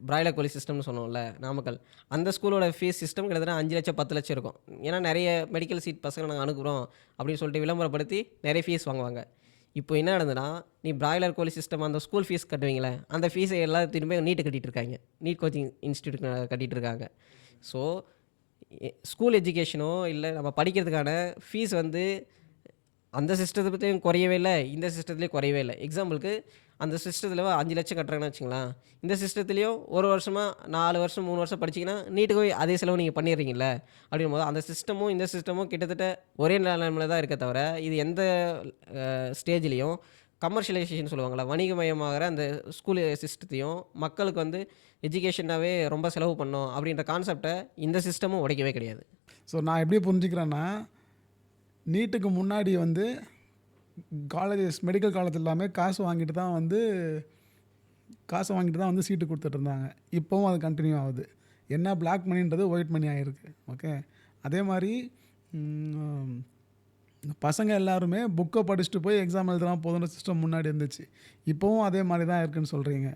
பிராய்லர் கோழி சிஸ்டம்னு சொன்னோம்ல நாமக்கல், அந்த ஸ்கூலோட ஃபீஸ் சிஸ்டம் கிட்டத்தட்ட 5 லட்சம் 10 லட்சம் இருக்கும். ஏன்னா நிறைய மெடிக்கல் சீட் பசங்க நாங்கள் அனுப்புகிறோம் அப்படின்னு சொல்லிட்டு விளம்பரப்படுத்தி நிறைய ஃபீஸ் வாங்குவாங்க. இப்போ என்ன நடந்ததுன்னா, நீ பிராய்லர் கோழி சிஸ்டம் அந்த ஸ்கூல் ஃபீஸ் கட்டுவீங்களே, அந்த ஃபீஸை எல்லாம் திரும்பி நீட்டு கட்டிகிட்டு இருக்காங்க, நீட் கோச்சிங் இன்ஸ்டியூட் கட்டிகிட்டு இருக்காங்க. ஸோ ஸ்கூல் எஜுகேஷனோ இல்லை நம்ம படிக்கிறதுக்கான ஃபீஸ் வந்து அந்த சிஸ்டத்தை பற்றியும் குறையவே இல்லை, இந்த சிஸ்டத்துலேயும் குறையவே இல்லை. எக்ஸாம்பிளுக்கு அந்த சிஸ்டத்தில் 5 லட்சம் கட்டுறாங்கன்னு வச்சுங்களேன், இந்த சிஸ்டத்துலேயும் ஒரு வருஷமாக 4 வருஷம் 3 வருஷம் படிச்சிங்கன்னா நீட்டுக்கு போய் அதே செலவு நீங்கள் பண்ணிடுறீங்களே அப்படின் போது அந்த சிஸ்டமும் இந்த சிஸ்டமும் கிட்டத்தட்ட ஒரே நிலைமையில் தான் இருக்க தவிர இது எந்த ஸ்டேஜ்லேயும் கமர்ஷியலைசேஷன் சொல்லுவாங்களா, வணிகமயமாகிற அந்த ஸ்கூல் சிஸ்டத்தையும் மக்களுக்கு வந்து எஜுகேஷனாகவே ரொம்ப செலவு பண்ணோம் அப்படின்ற கான்செப்டை இந்த சிஸ்டமும் உடைக்கவே கிடையாது. ஸோ நான் எப்படி புரிஞ்சுக்கிறேன்னா, நீட்டுக்கு முன்னாடி வந்து காலேஜஸ் மெடிக்கல் காலேஜ் எல்லாமே காசு வாங்கிட்டு தான் வந்து சீட்டு கொடுத்துட்டு இருந்தாங்க. இப்போவும் அது கண்டினியூ ஆகுது. என்ன பிளாக் மணின்றது ஒயிட் மணி ஆகிருக்கு. ஓகே, அதே மாதிரி பசங்க எல்லாருமே புக்கை படிச்சுட்டு போய் எக்ஸாம் எழுதுனா போதுன்ற சிஸ்டம் முன்னாடி இருந்துச்சு. இப்போவும் அதே மாதிரி தான் இருக்குதுன்னு சொல்கிறீங்க.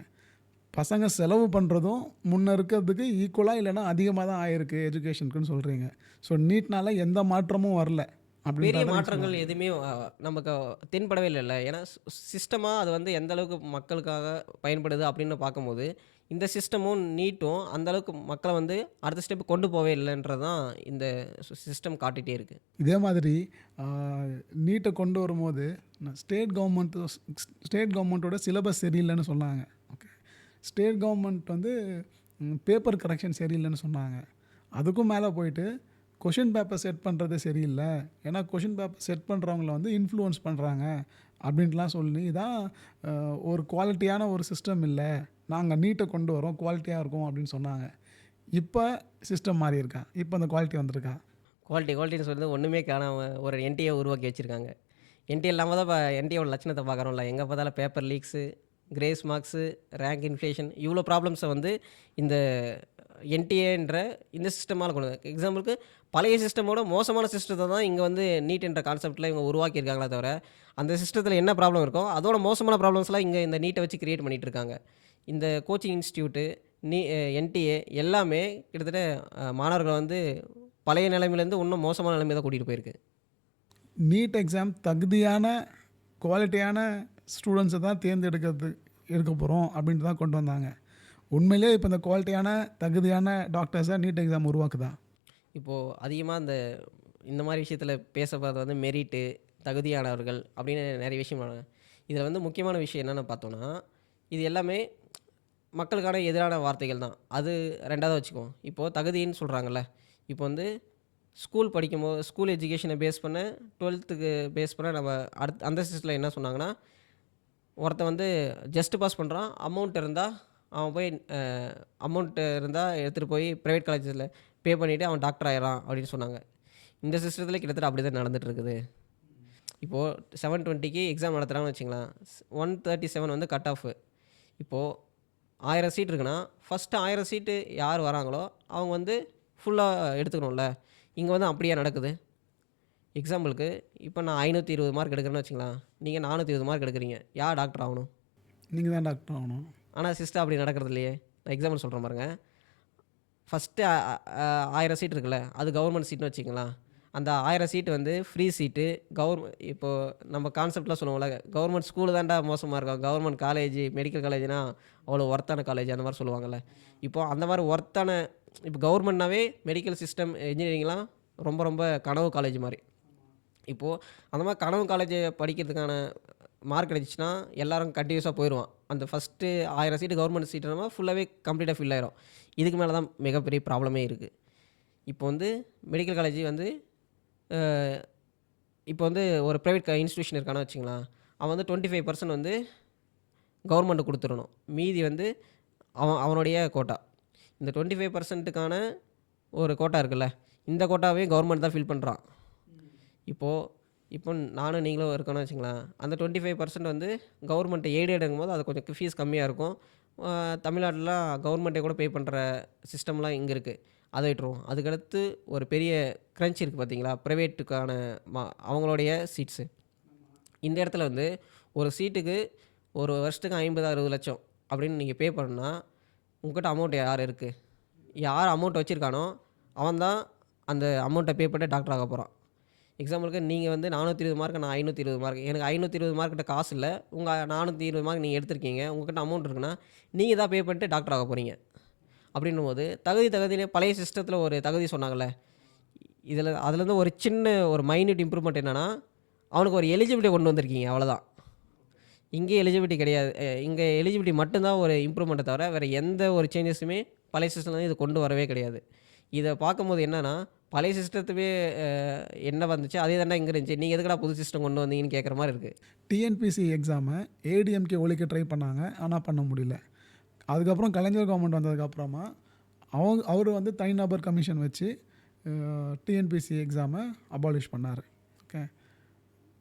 பசங்க செலவு பண்ணுறதும் முன்னே இருக்கிறதுக்கு ஈக்குவலாக இல்லைனா அதிகமாக தான் ஆகிருக்கு எஜுகேஷனுக்குன்னு சொல்கிறீங்க. ஸோ நீட்னால எந்த மாற்றமும் வரல, பெரிய மாற்றங்கள் எதுவுமே நமக்கு தென்படவே இல்லைல்ல. ஏன்னா சிஸ்டமாக அது வந்து எந்த அளவுக்கு மக்களுக்காக பயன்படுது அப்படின்னு பார்க்கும்போது இந்த சிஸ்டமும் நீட்டும் அந்தளவுக்கு மக்களை வந்து அடுத்த ஸ்டெப்பு கொண்டு போவே இல்லைன்றது தான் இந்த சிஸ்டம் காட்டிகிட்டே இருக்குது. இதே மாதிரி நீட்டை கொண்டு வரும்போது ஸ்டேட் கவர்மெண்ட்டோட சிலபஸ் சரியில்லைன்னு சொன்னாங்க. ஓகே, ஸ்டேட் கவர்மெண்ட் வந்து பேப்பர் கரெக்ஷன் சரியில்லைன்னு சொன்னாங்க. அதுக்கும் மேலே போயிட்டு கொஷின் பேப்பர் செட் பண்ணுறது சரியில்லை, ஏன்னா கொஷின் பேப்பர் செட் பண்ணுறவங்கள வந்து இன்ஃப்ளூயன்ஸ் பண்ணுறாங்க அப்படின்ட்டுலாம் சொல்லி தான் ஒரு குவாலிட்டியான ஒரு சிஸ்டம் இல்லை, நாங்கள் நீட்டை கொண்டு வரோம் குவாலிட்டியாக இருக்கும் அப்படின்னு சொன்னாங்க. இப்போ சிஸ்டம் மாறி இருக்கா? இப்போ அந்த குவாலிட்டி வந்திருக்கா? குவாலிட்டின்னு சொல்கிறது ஒன்றுமே காணாமல் ஒரு என்டிஏ உருவாக்கி வச்சுருக்காங்க. என்டிஏ இல்லாமல் தான் இப்போ என்டிஏவோட லட்சணத்தை பார்க்குறோம்ல. எங்கே பார்த்தாலும் paper leaks, grace marks, rank inflation, இவ்வளோ ப்ராப்ளம்ஸை வந்து இந்த என்டிஏன்ற இந்த சிஸ்டமாக கொண்டு வந்து, எக்ஸாம்பிளுக்கு பழைய சிஸ்டமோட மோசமான சிஸ்டத்தை தான் இங்கே வந்து நீட் என்ற கான்செப்டில் இவங்க உருவாக்கியிருக்காங்களே தவிர அந்த சிஸ்டத்தில் என்ன ப்ராப்ளம் இருக்கோ அதோட மோசமான ப்ராப்ளம்ஸ்லாம் இங்கே இந்த நீட்டை வச்சு க்ரியேட் பண்ணிகிட்டு இருக்காங்க. இந்த கோச்சிங் இன்ஸ்டியூட்டு என்டிஏ எல்லாமே கிட்டத்தட்ட மாணவர்களை வந்து பழைய நிலைமையிலேருந்து இன்னும் மோசமான நிலைமை தான் கூட்டிகிட்டு போயிருக்கு. நீட் எக்ஸாம் தகுதியான குவாலிட்டியான ஸ்டூடெண்ட்ஸை தான் எடுக்க போகிறோம் அப்படின்ட்டு தான் கொண்டு வந்தாங்க. உண்மையிலே இப்போ இந்த குவாலிட்டியான தகுதியான டாக்டர்ஸை நீட் எக்ஸாம் உருவாக்குதா? இப்போது அதிகமாக இந்த மாதிரி விஷயத்தில் பேசப்படுறது வந்து மெரிட்டு, தகுதியானவர்கள் அப்படின்னு நிறைய விஷயம். இதில் வந்து முக்கியமான விஷயம் என்னென்னு பார்த்தோன்னா, இது எல்லாமே மக்களுக்கான எதிரான வார்த்தைகள் தான். அது ரெண்டாவது வச்சுக்குவோம். இப்போது தகுதின்னு சொல்கிறாங்கல்ல, இப்போ வந்து ஸ்கூல் படிக்கும்போது ஸ்கூல் எஜுகேஷனை பேஸ் பண்ண 12th பேஸ் பண்ண நம்ம அந்த சிஸ்டத்தில் என்ன சொன்னாங்கன்னா, ஒருத்தன் வந்து ஜஸ்ட் பாஸ் பண்ணுறான், அமௌண்ட் இருந்தால் அவன் போய் எடுத்துகிட்டு போய் ப்ரைவேட் காலேஜஸில் பே பண்ணிவிட்டு அவன் டாக்டர் ஆகிடறான் அப்படின்னு சொன்னாங்க. இந்த சிஸ்டத்தில் கிட்டத்தட்ட அப்படி தான் நடந்துகிட்டு இருக்குது. இப்போது 720க்கு எக்ஸாம் நடத்துகிறாங்கன்னு வச்சுங்களேன், 137 வந்து கட் ஆஃபு. இப்போது 1000 சீட் இருக்குன்னா ஃபஸ்ட்டு 1000 சீட்டு யார் வராங்களோ அவங்க வந்து ஃபுல்லாக எடுத்துக்கணும்ல. இங்கே வந்து அப்படியே நடக்குது. எக்ஸாம்பிளுக்கு இப்போ நான் 520 மார்க் எடுக்கிறேன்னு வச்சுங்களேன், நீங்கள் 420 மார்க் எடுக்கிறீங்க, யார் டாக்டர் ஆகணும்? நீங்கள் தான் டாக்டர் ஆகணும். ஆனால் சிஸ்டம் அப்படி நடக்கிறது இல்லையே. நான் எக்ஸாம்பிள் சொல்கிறேன் பாருங்கள். ஃபஸ்ட்டு 1000 சீட் இருக்குல்ல, அது கவர்மெண்ட் சீட்னு வச்சுக்கலாம். அந்த 1000 சீட்டு வந்து ஃப்ரீ சீட்டு. இப்போது நம்ம கான்செப்ட்லாம் சொல்லுவோம்ல, கவர்மெண்ட் ஸ்கூலு தான்டா மோசமாக இருக்கும், கவர்மெண்ட் காலேஜ் மெடிக்கல் காலேஜ்னால் அவ்வளோ ஒர்த்தான காலேஜ் அந்த மாதிரி சொல்லுவாங்கள்ல. இப்போது அந்த மாதிரி ஒர்த்தான இப்போ கவர்மெண்ட்னாவே மெடிக்கல் சிஸ்டம் இன்ஜினியரிங்லாம் ரொம்ப ரொம்ப கனவு காலேஜ் மாதிரி. இப்போது அந்த மாதிரி கனவு காலேஜ் படிக்கிறதுக்கான மார்க் கிடைச்சிச்சுன்னா எல்லாரும் கண்டினியூஸாக போயிடுவான். அந்த ஃபஸ்ட்டு 1000 சீட்டு கவர்மெண்ட் சீட்டுனா ஃபுல்லாகவே கம்ப்ளீட்டாக ஃபில் ஆயிரும். இதுக்கு மேலே தான் மிகப்பெரிய ப்ராப்ளமே இருக்குது. இப்போ வந்து மெடிக்கல் காலேஜ் வந்து இப்போ வந்து ஒரு ப்ரைவேட் இன்ஸ்டியூஷன் இருக்கான்னு வச்சுங்களேன், அவன் வந்து 25% வந்து கவர்மெண்ட்டு கொடுத்துடணும். மீதி வந்து அவனுடைய கோட்டா. இந்த 25%க்கான ஒரு கோட்டா இருக்குல்ல, இந்த கோட்டாவே கவர்மெண்ட் தான் ஃபில் பண்ணுறான். இப்போ நானும் நீங்களும் இருக்கோன்னு வச்சுங்களேன், அந்த 25% வந்து கவர்மெண்ட் எய்டடுங்கும்போது அது கொஞ்சம் ஃபீஸ் கம்மியாக இருக்கும். தமிழ்நாட்டிலாம் கவர்மெண்ட்டே கூட பே பண்ணுற சிஸ்டம்லாம் இங்கே இருக்குது. அதை விட்டுருவோம். அதுக்கடுத்து ஒரு பெரிய க்ரன்ச் இருக்குது பார்த்தீங்களா, ப்ரைவேட்டுக்கான அவங்களுடைய சீட்ஸு. இந்த இடத்துல வந்து ஒரு சீட்டுக்கு ஒரு வருஷத்துக்கு 50-60 லட்சம் அப்படின்னு நீங்கள் பே பண்ணா உங்கள்கிட்ட அமௌண்ட் யார் இருக்குது, யார் அமௌண்ட் வச்சுருக்கானோ அவன் தான் அந்த அமௌண்ட்டை பே பண்ணிட்டு டாக்டர் ஆக போகிறான். எக்ஸாம்பிளுக்கு நீங்கள் வந்து 420 மார்க், நான் 520 மார்க். எனக்கு 520 மார்க்கிட்ட காசு இல்லை, உங்கள் 420 மார்க் நீங்கள் எடுத்திருக்கீங்க, உங்கள்கிட்ட அமௌண்ட் இருக்குன்னா நீங்கள் தான் பே பண்ணிட்டு டாக்டர் ஆக போகிறீங்க. அப்படின்னும் போது தகுதியிலே பழைய சிஸ்டத்தில் ஒரு தகுதி சொன்னாங்கள்ல, அதுலேருந்து ஒரு சின்ன ஒரு மைன்யூட் இம்ப்ரூவ்மெண்ட் என்னென்னா, அவனுக்கு ஒரு எலிஜிபிலிட்டி கொண்டு வந்திருக்கீங்க, அவ்வளோதான். இங்கே எலிஜிபிலிட்டி கிடையாது. இங்கே எலிஜிபிலிட்டி மட்டும்தான் ஒரு இம்ப்ரூவ்மெண்ட்டை தவிர வேறு எந்த ஒரு சேஞ்சஸுமே பழைய சிஸ்டம்லேருந்து இது கொண்டு வரவே கிடையாது. இதை பார்க்கும்போது என்னென்னா, பழைய சிஸ்டத்துவே என்ன வந்துச்சு அதே தானே இங்கே இருந்துச்சு, நீங்கள் எதுக்கடா புது சிஸ்டம் கொண்டு வந்தீங்கன்னு கேட்குற மாதிரி இருக்குது. டிஎன்பிசி எக்ஸாமை ஏடிஎம்கே ஒழிக்க ட்ரை பண்ணாங்க, ஆனால் பண்ண முடியல. அதுக்கப்புறம் கலைஞர் கவர்மெண்ட் வந்ததுக்கப்புறமா அவர் வந்து தனிநபர் கமிஷன் வச்சு டிஎன்பிசி எக்ஸாமை அபாலிஷ் பண்ணார். ஓகே,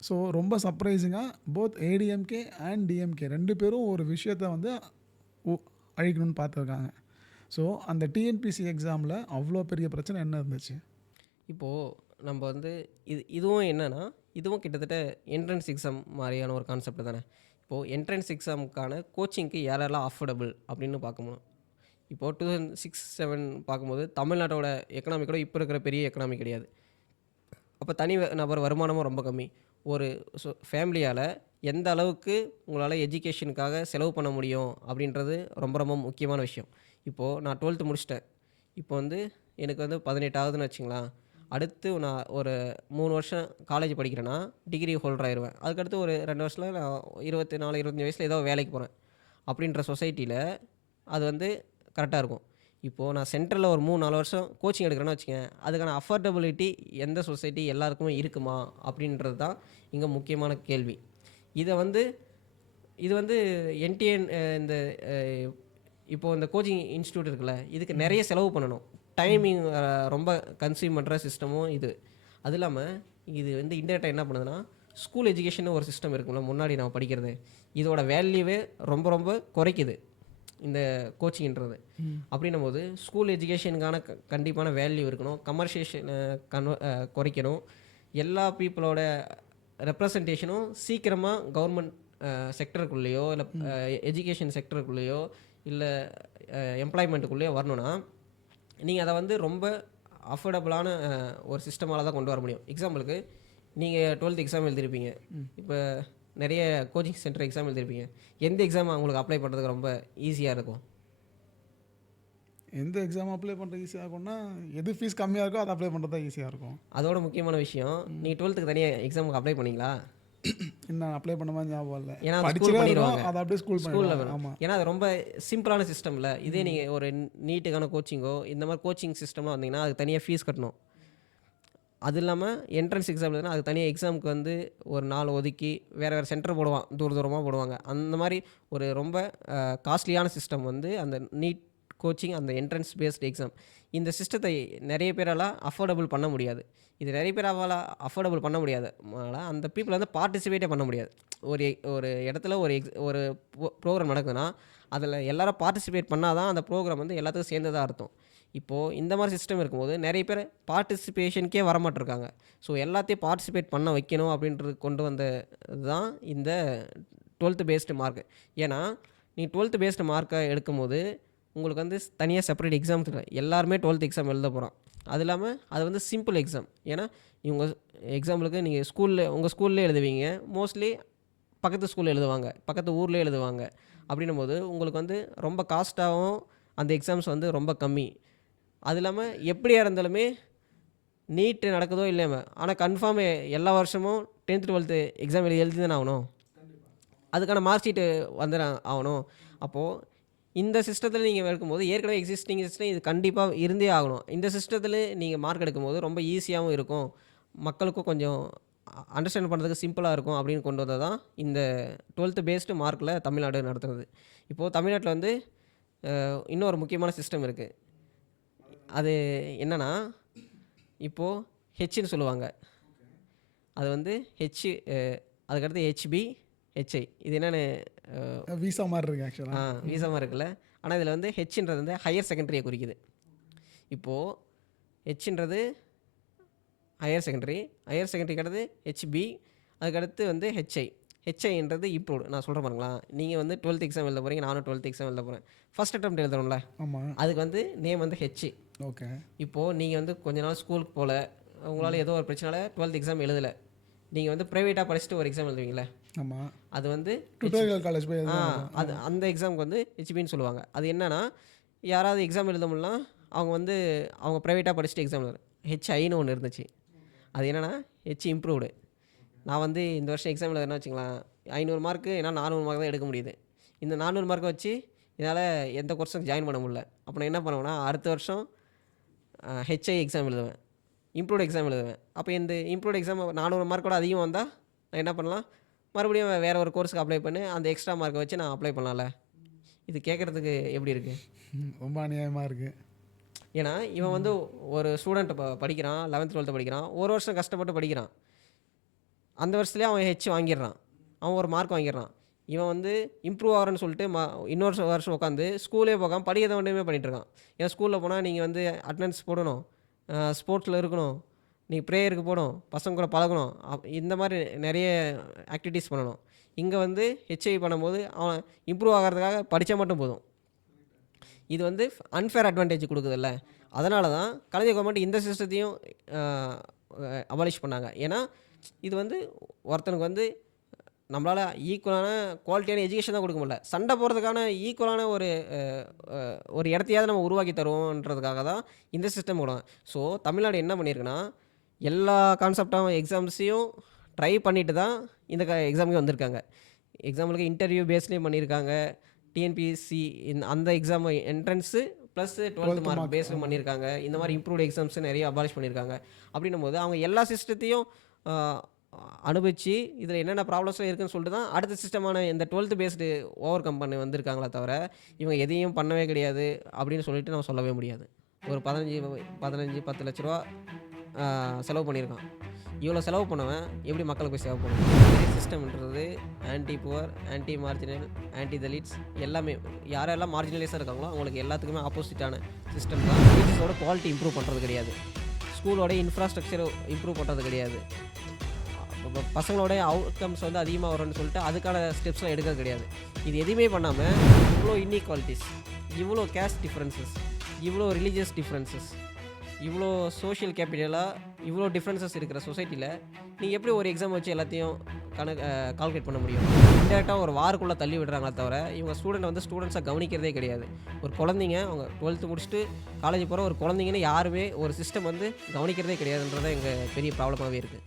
ஸோ ரொம்ப சர்ப்ரைசிங்காக போத் ஏடிஎம்கே அண்ட் டிஎம்கே 2 பேரும் ஒரு விஷயத்தை வந்து அழிக்கணும்னு பார்த்துருக்காங்க. ஸோ அந்த டிஎன்பிசி எக்ஸாமில் அவ்வளோ பெரிய பிரச்சனை என்ன இருந்துச்சு? இப்போது நம்ம வந்து இதுவும் என்னென்னா, இதுவும் கிட்டத்தட்ட என்ட்ரன்ஸ் எக்ஸாம் மாதிரியான ஒரு கான்செப்ட் தானே. இப்போது என்ட்ரன்ஸ் எக்ஸாமுக்கான கோச்சிங்க்கு யாரெல்லாம் அஃபோர்டபுள் அப்படின்னு பார்க்கணும். இப்போது 2006-07 பார்க்கும்போது தமிழ்நாட்டோட எக்கனாமி கூட இப்போ இருக்கிற பெரிய எக்கனாமி கிடையாது. அப்போ தனி நபர் வருமானமும் ரொம்ப கம்மி. ஒரு ஃபேமிலியால் எந்த அளவுக்கு உங்களால் எஜுகேஷனுக்காக செலவு பண்ண முடியும் அப்படின்றது ரொம்ப ரொம்ப முக்கியமான விஷயம். இப்போது நான் 12th முடிச்சிட்டேன். இப்போ வந்து எனக்கு வந்து 18 ஆகுதுன்னு வச்சுங்களேன். அடுத்து நான் ஒரு 3 வருஷம் காலேஜ் படிக்கிறேன்னா டிகிரி ஹோல்டர் ஆயிடுவேன். அதுக்கடுத்து ஒரு 2 வருஷத்தில் நான் 24-25 வயசில் ஏதோ வேலைக்கு போகிறேன். அப்படின்ற சொசைட்டியில் அது வந்து கரெக்டாக இருக்கும். இப்போது நான் சென்ட்ரலில் ஒரு 3-4 வருஷம் கோச்சிங் எடுக்கிறேன்னு வச்சுக்கேன், அதுக்கான அஃபோர்டபிலிட்டி எந்த சொசைட்டி எல்லாருக்குமே இருக்குமா அப்படின்றது தான் இங்கே முக்கியமான கேள்வி. இது வந்து என்டிஎன் இந்த இப்போது இந்த கோச்சிங் இன்ஸ்டியூட் இருக்குல்ல, இதுக்கு நிறைய செலவு பண்ணணும். டைமிங் ரொம்ப கன்சியூம் பண்ணுற சிஸ்டமும் இது. அது இல்லாமல் இது வந்து இன்டெரக்டாக என்ன பண்ணுதுன்னா, ஸ்கூல் எஜுகேஷன் ஒரு சிஸ்டம் இருக்குல்ல முன்னாடி நம்ம படிக்கிறது, இதோட வேல்யூவே ரொம்ப ரொம்ப குறைக்குது இந்த கோச்சிங்ன்றது. அப்படின்னும் போது ஸ்கூல் எஜுகேஷனுக்கான கண்டிப்பான வேல்யூ இருக்கணும். கமர்ஷியேஷனை குறைக்கணும். எல்லா பீப்புளோட ரெப்ரசன்டேஷனும் சீக்கிரமாக கவர்மெண்ட் செக்டருக்குள்ளேயோ இல்லை எஜுகேஷன் செக்டருக்குள்ளேயோ இல்லை எம்ப்ளாய்மெண்ட்டுக்குள்ளேயோ வரணும்னா நீங்கள் அதை வந்து ரொம்ப அஃபோர்டபுளான ஒரு சிஸ்டமால் தான் கொண்டு வர முடியும். எக்ஸாம்பிளுக்கு நீங்கள் 12th எக்ஸாம் எழுதிருப்பீங்க, இப்போ நிறைய கோச்சிங் சென்டர் எக்ஸாம் எழுதிருப்பீங்க. எந்த எக்ஸாம் உங்களுக்கு அப்ளை பண்ணுறதுக்கு ரொம்ப ஈஸியாக இருக்கும்? எந்த எக்ஸாம் அப்ளை பண்ணுறது ஈஸியாக இருக்கும்னா, எது ஃபீஸ் கம்மியாக இருக்கோ அதை அப்ளை பண்ணுறது தான் ஈஸியாக இருக்கும். அதோட முக்கியமான விஷயம், நீங்கள் 12th தனியாக எக்ஸாமுக்கு அப்ளை பண்ணிங்களா? இன்னும் அப்ளை பண்ண மாதிரி ஞாபகம் இல்லை. ஏன்னா படிச்சுட்டே இருக்கோம், அதை அப்படியே ஸ்கூல் வரும். ஆமாம், ஏன்னா அது ரொம்ப சிம்பிளான சிஸ்டமில். இதே நீங்கள் ஒரு நீட்டுக்கான கோச்சிங்கோ இந்த மாதிரி கோச்சிங் சிஸ்டம்லாம் வந்தீங்கன்னா அதுக்கு தனியாக ஃபீஸ் கட்டணும். அது இல்லாமல் என்ட்ரன்ஸ் எக்ஸாம் எழுதுனா அதுக்கு தனியாக எக்ஸாமுக்கு வந்து ஒரு நாள் ஒதுக்கி வேறு சென்டர் போடுவான், தூரமாக போடுவாங்க. அந்த மாதிரி ஒரு ரொம்ப காஸ்ட்லியான சிஸ்டம் வந்து அந்த நீட் கோச்சிங், அந்த என்ட்ரன்ஸ் பேஸ்டு எக்ஸாம். இந்த சிஸ்டத்தை நிறைய பேரால் அஃபோர்டபுள் பண்ண முடியாது. இது நிறைய பேரால் அஃபோர்டபுள் பண்ண முடியாது, அந்த பீப்புள் வந்து பார்ட்டிசிபேட்டே பண்ண முடியாது. ஒரு இடத்துல ஒரு ப்ரோக்ராம் நடக்குதுன்னா அதில் எல்லாரும் பார்ட்டிசிபேட் பண்ணால் தான் அந்த ப்ரோக்ராம் வந்து எல்லாத்துக்கும் சேர்ந்ததாக அர்த்தம். இப்போது இந்த மாதிரி சிஸ்டம் இருக்கும்போது நிறைய பேர் பார்ட்டிசிபேஷனுக்கே வரமாட்டிருக்காங்க. ஸோ எல்லாத்தையும் பார்ட்டிசிபேட் பண்ண வைக்கணும் அப்படின்றது கொண்டு வந்தது தான் இந்த 12th பேஸ்டு மார்க்கு. ஏன்னா நீ 12th பேஸ்டு மார்க்கை எடுக்கும்போது உங்களுக்கு வந்து தனியாக செப்பரேட் எக்ஸாம் இல்லை, எல்லாருமே 12th எக்ஸாம் எழுத போகிறான். அது இல்லாமல் அது வந்து சிம்பிள் எக்ஸாம். ஏன்னா இவங்க எக்ஸாம்பிளுக்கு நீங்கள் உங்கள் ஸ்கூல்லே எழுதுவீங்க, மோஸ்ட்லி பக்கத்து ஸ்கூலில் எழுதுவாங்க, பக்கத்து ஊர்லேயே எழுதுவாங்க. அப்படின்னும் போது உங்களுக்கு வந்து ரொம்ப காஸ்ட்டாகவும் அந்த எக்ஸாம்ஸ் வந்து ரொம்ப கம்மி. அது இல்லாமல் எப்படியா இருந்தாலுமே நீட்டு நடக்குதோ இல்லையாம, ஆனால் கன்ஃபார்ம் எல்லா வருஷமும் 10th 12th எக்ஸாம் எழுதி தானே ஆகணும். அதுக்கான மார்க் ஷீட்டு வந்து ஆகணும். அப்போது இந்த சிஸ்டத்தில் நீங்கள் எடுக்கும்போது ஏற்கனவே எக்ஸிஸ்டிங் சிஸ்டம் இது கண்டிப்பாக இருந்தே ஆகணும். இந்த சிஸ்டத்தில் நீங்கள் மார்க் எடுக்கும்போது ரொம்ப ஈஸியாகவும் இருக்கும், மக்களுக்கும் கொஞ்சம் அண்டர்ஸ்டாண்ட் பண்ணுறதுக்கு சிம்பிளாக இருக்கும் அப்படின்னு கொண்டு வந்தது தான் இந்த 12th பேஸ்டு மார்க்கில் தமிழ்நாடு நடத்துறது. இப்போது தமிழ்நாட்டில் வந்து இன்னொரு முக்கியமான சிஸ்டம் இருக்குது. அது என்னென்னா, இப்போது ஹெச்ன்னு சொல்லுவாங்க. அது வந்து அதுக்கடுத்து ஹெச்பி, ஹெச்ஐ. இது என்னென்னு விசா மாதிரி இருக்கு ஆக்சுவலாக. வீசமாக இருக்குல்ல. ஆனால் இதில் வந்து ஹெச்ன்றது வந்து ஹையர் செகண்டரியை குறிக்குது. இப்போது ஹெச்ன்றது ஹையர் செகண்டரி கிடது ஹெச்பி, அதுக்கடுத்து வந்து ஹெச்ஐன்றது இம்ப்ரூவ்டு. நான் சொல்கிறேன் பாருங்களா, நீங்கள் வந்து 12th எக்ஸாம் எழுத போகிறீங்க, நானும் 12th எக்ஸாம் எழுத போகிறேன். ஃபஸ்ட் அட்டெம்ப்ட் எழுதுறோம்ல, ஆமாம். அதுக்கு வந்து நேம் வந்து ஹெச். ஓகே. இப்போது நீங்கள் வந்து கொஞ்ச நாள் ஸ்கூலுக்கு போகல, உங்களால் ஏதோ ஒரு பிரச்சனால 12th எக்ஸாம் எழுதலை, நீங்கள் வந்து ப்ரைவேட்டாக படிச்சுட்டு ஒரு எக்ஸாம் எழுதுவீங்களே, ஆமாம். அது வந்து டுட்டோரியல் காலேஜ் போய் அது அந்த எக்ஸாமுக்கு வந்து ஹெச்பின்னு சொல்லுவாங்க. அது என்னென்னா, யாராவது எக்ஸாம் எழுத முடியலனா அவங்க வந்து அவங்க ப்ரைவேட்டாக படிச்சுட்டு எக்ஸாம் எழுதுறேன். ஹெச்ஐன்னு ஒன்று இருந்துச்சு. அது என்னென்னா ஹெச் இம்ப்ரூவ்டு. நான் வந்து இந்த வருஷம் எக்ஸாம் எழுதுனா வச்சுங்களேன், 500 மார்க்கு என்னால் 400 மார்க் தான் எடுக்க முடியுது. இந்த 400 மார்க்கை வச்சு என்னால் எந்த கோர்ஸும் ஜாயின் பண்ண முடியல. அப்போ நான் என்ன பண்ணுவேன்னா, அடுத்த வருஷம் ஹெச்ஐ எக்ஸாம் எழுதுவேன், இம்ப்ரூவ்டு எக்ஸாம் எழுதுவேன். அப்போ இந்த இம்ப்ரூவ்டு எக்ஸாம் 400 மார்க்கோட அதிகமாக வந்தால் நான் என்ன பண்ணலாம், மறுபடியும் வேறு ஒரு கோர்ஸுக்கு அப்ளை பண்ணி அந்த எக்ஸ்ட்ரா மார்க்கை வச்சு நான் அப்ளை பண்ணலாம்ல. இது கேட்குறதுக்கு எப்படி இருக்குது? ரொம்ப அநியாயமாக இருக்குது. ஏன்னா இவன் வந்து ஒரு ஸ்டூடெண்ட் படிக்கிறான், 11th 12th படிக்கிறான், ஒரு வருஷம் கஷ்டப்பட்டு படிக்கிறான், அந்த வருஷத்துலேயே அவன் ஹெச் வாங்கிடுறான், அவன் ஒரு மார்க் வாங்கிடுறான். இவன் வந்து இம்ப்ரூவ் ஆகிறன்னு சொல்லிட்டு இன்னொரு வருஷம் உட்காந்து ஸ்கூலே போகாமல் படிக்கிறத ஒன்றுமே பண்ணிகிட்ருக்கான். ஏன் ஸ்கூலில் போனால் நீங்கள் வந்து அட்டெண்டன்ஸ் போடணும், ஸ்போர்ட்ஸில் இருக்கணும், நீங்கள் ப்ரேயருக்கு போகணும், பசங்க கூட பழகணும், இந்த மாதிரி நிறைய ஆக்டிவிட்டீஸ் பண்ணணும். இங்கே வந்து ஹெச்ஐ பண்ணும்போது அவன் இம்ப்ரூவ் ஆகிறதுக்காக படித்தா மட்டும் போதும். இது வந்து அன்ஃபேர் அட்வான்டேஜ் கொடுக்குதில்ல. அதனால தான் கலைஞர் கவர்மெண்ட் இந்த சிஸ்டத்தையும் அபாலிஷ் பண்ணாங்க. ஏன்னா இது வந்து ஒருத்தனுக்கு வந்து நம்மளால் ஈக்குவலான குவாலிட்டியான எஜுகேஷன் தான் கொடுக்க முடியல, சண்டை போகிறதுக்கான ஈக்குவலான ஒரு இடத்தையாவது நம்ம உருவாக்கி தருவோன்றதுக்காக தான் இந்த சிஸ்டம் கூட. ஸோ தமிழ்நாடு என்ன பண்ணியிருக்குன்னா, எல்லா கான்செப்டான எக்ஸாம்ஸையும் ட்ரை பண்ணிட்டு தான் இந்த எக்ஸாமுக்கு வந்திருக்காங்க. எக்ஸாம்பிளுக்கு இன்டர்வியூ பேஸ்லேயும் பண்ணியிருக்காங்க, டிஎன்பிஎஸ்சி அந்த exam entrance plus 12th mark பேஸும் பண்ணியிருக்காங்க. இந்த மாதிரி இம்ப்ரூவ்டு எக்ஸாம்ஸ் நிறைய அபாலிஷ் பண்ணியிருக்காங்க. அப்படின்னும் போது அவங்க எல்லா சிஸ்டத்தையும் அனுபவிச்சு இதில் என்னென்ன ப்ராப்ளம்ஸ்லாம் இருக்குதுன்னு சொல்லிட்டு தான் அடுத்த சிஸ்டமான இந்த 12th பேஸ்டு ஓவர் கம் பண்ணி வந்திருக்காங்களே தவிர இவங்க எதையும் பண்ணவே கிடையாது அப்படின்னு சொல்லிட்டு நம்ம சொல்லவே முடியாது. ஒரு 10 லட்ச ரூபா செலவு பண்ணியிருக்கான். இவ்வளோ செலவு பண்ணவன் எப்படி மக்களுக்கு போய் சேவை பண்ணுவோம்? சிஸ்டம்ன்றது anti poor, anti marginal, anti Dalits எல்லாமே யாரெல்லாம் மார்ஜினலைஸாக இருக்காங்களோ அவங்களுக்கு எல்லாத்துக்குமே ஆப்போசிட்டான சிஸ்டம் தான். டீச்சர்ஸோட குவாலிட்டி இம்ப்ரூவ் பண்ணுறது கிடையாது, ஸ்கூலோட இன்ஃப்ராஸ்ட்ரக்சர் இம்ப்ரூவ் பண்ணுறது கிடையாது, பசங்களோட அவுட்கம்ஸ் வந்து அதிகமாக வரும்னு சொல்லிட்டு அதுக்கான ஸ்டெப்ஸ்லாம் எடுக்கிறது கிடையாது. இது எதுவுமே பண்ணாமல் இவ்வளோ இன்இக்வாலிட்டிஸ், இவ்வளோ கேஸ்ட் டிஃப்ரென்சஸ், இவ்வளோ ரிலீஜியஸ் டிஃப்ரென்சஸ், இவ்வளோ சோஷியல் கேபிட்டலாக இவ்வளோ டிஃப்ரென்சஸ் இருக்கிற சொசைட்டியில் நீங்கள் எப்படி ஒரு எக்ஸாம் வச்சு எல்லாத்தையும் கால்குலேட் பண்ண முடியும்? இன்டெரக்டாக ஒரு வாருக்குள்ளே தள்ளி விடுறாங்களே தவிர இவங்க ஸ்டூடெண்ட் வந்து ஸ்டூடெண்ட்ஸாக கவனிக்கிறதே கிடையாது. ஒரு குழந்தைங்க அவங்க 12th முடிச்சுட்டு காலேஜ் போகிற ஒரு குழந்தைங்கன்னு யாருமே ஒரு சிஸ்டம் வந்து கவனிக்கிறதே கிடையாதுன்றதான் எங்கள் பெரிய ப்ராப்ளமாகவே இருக்குது.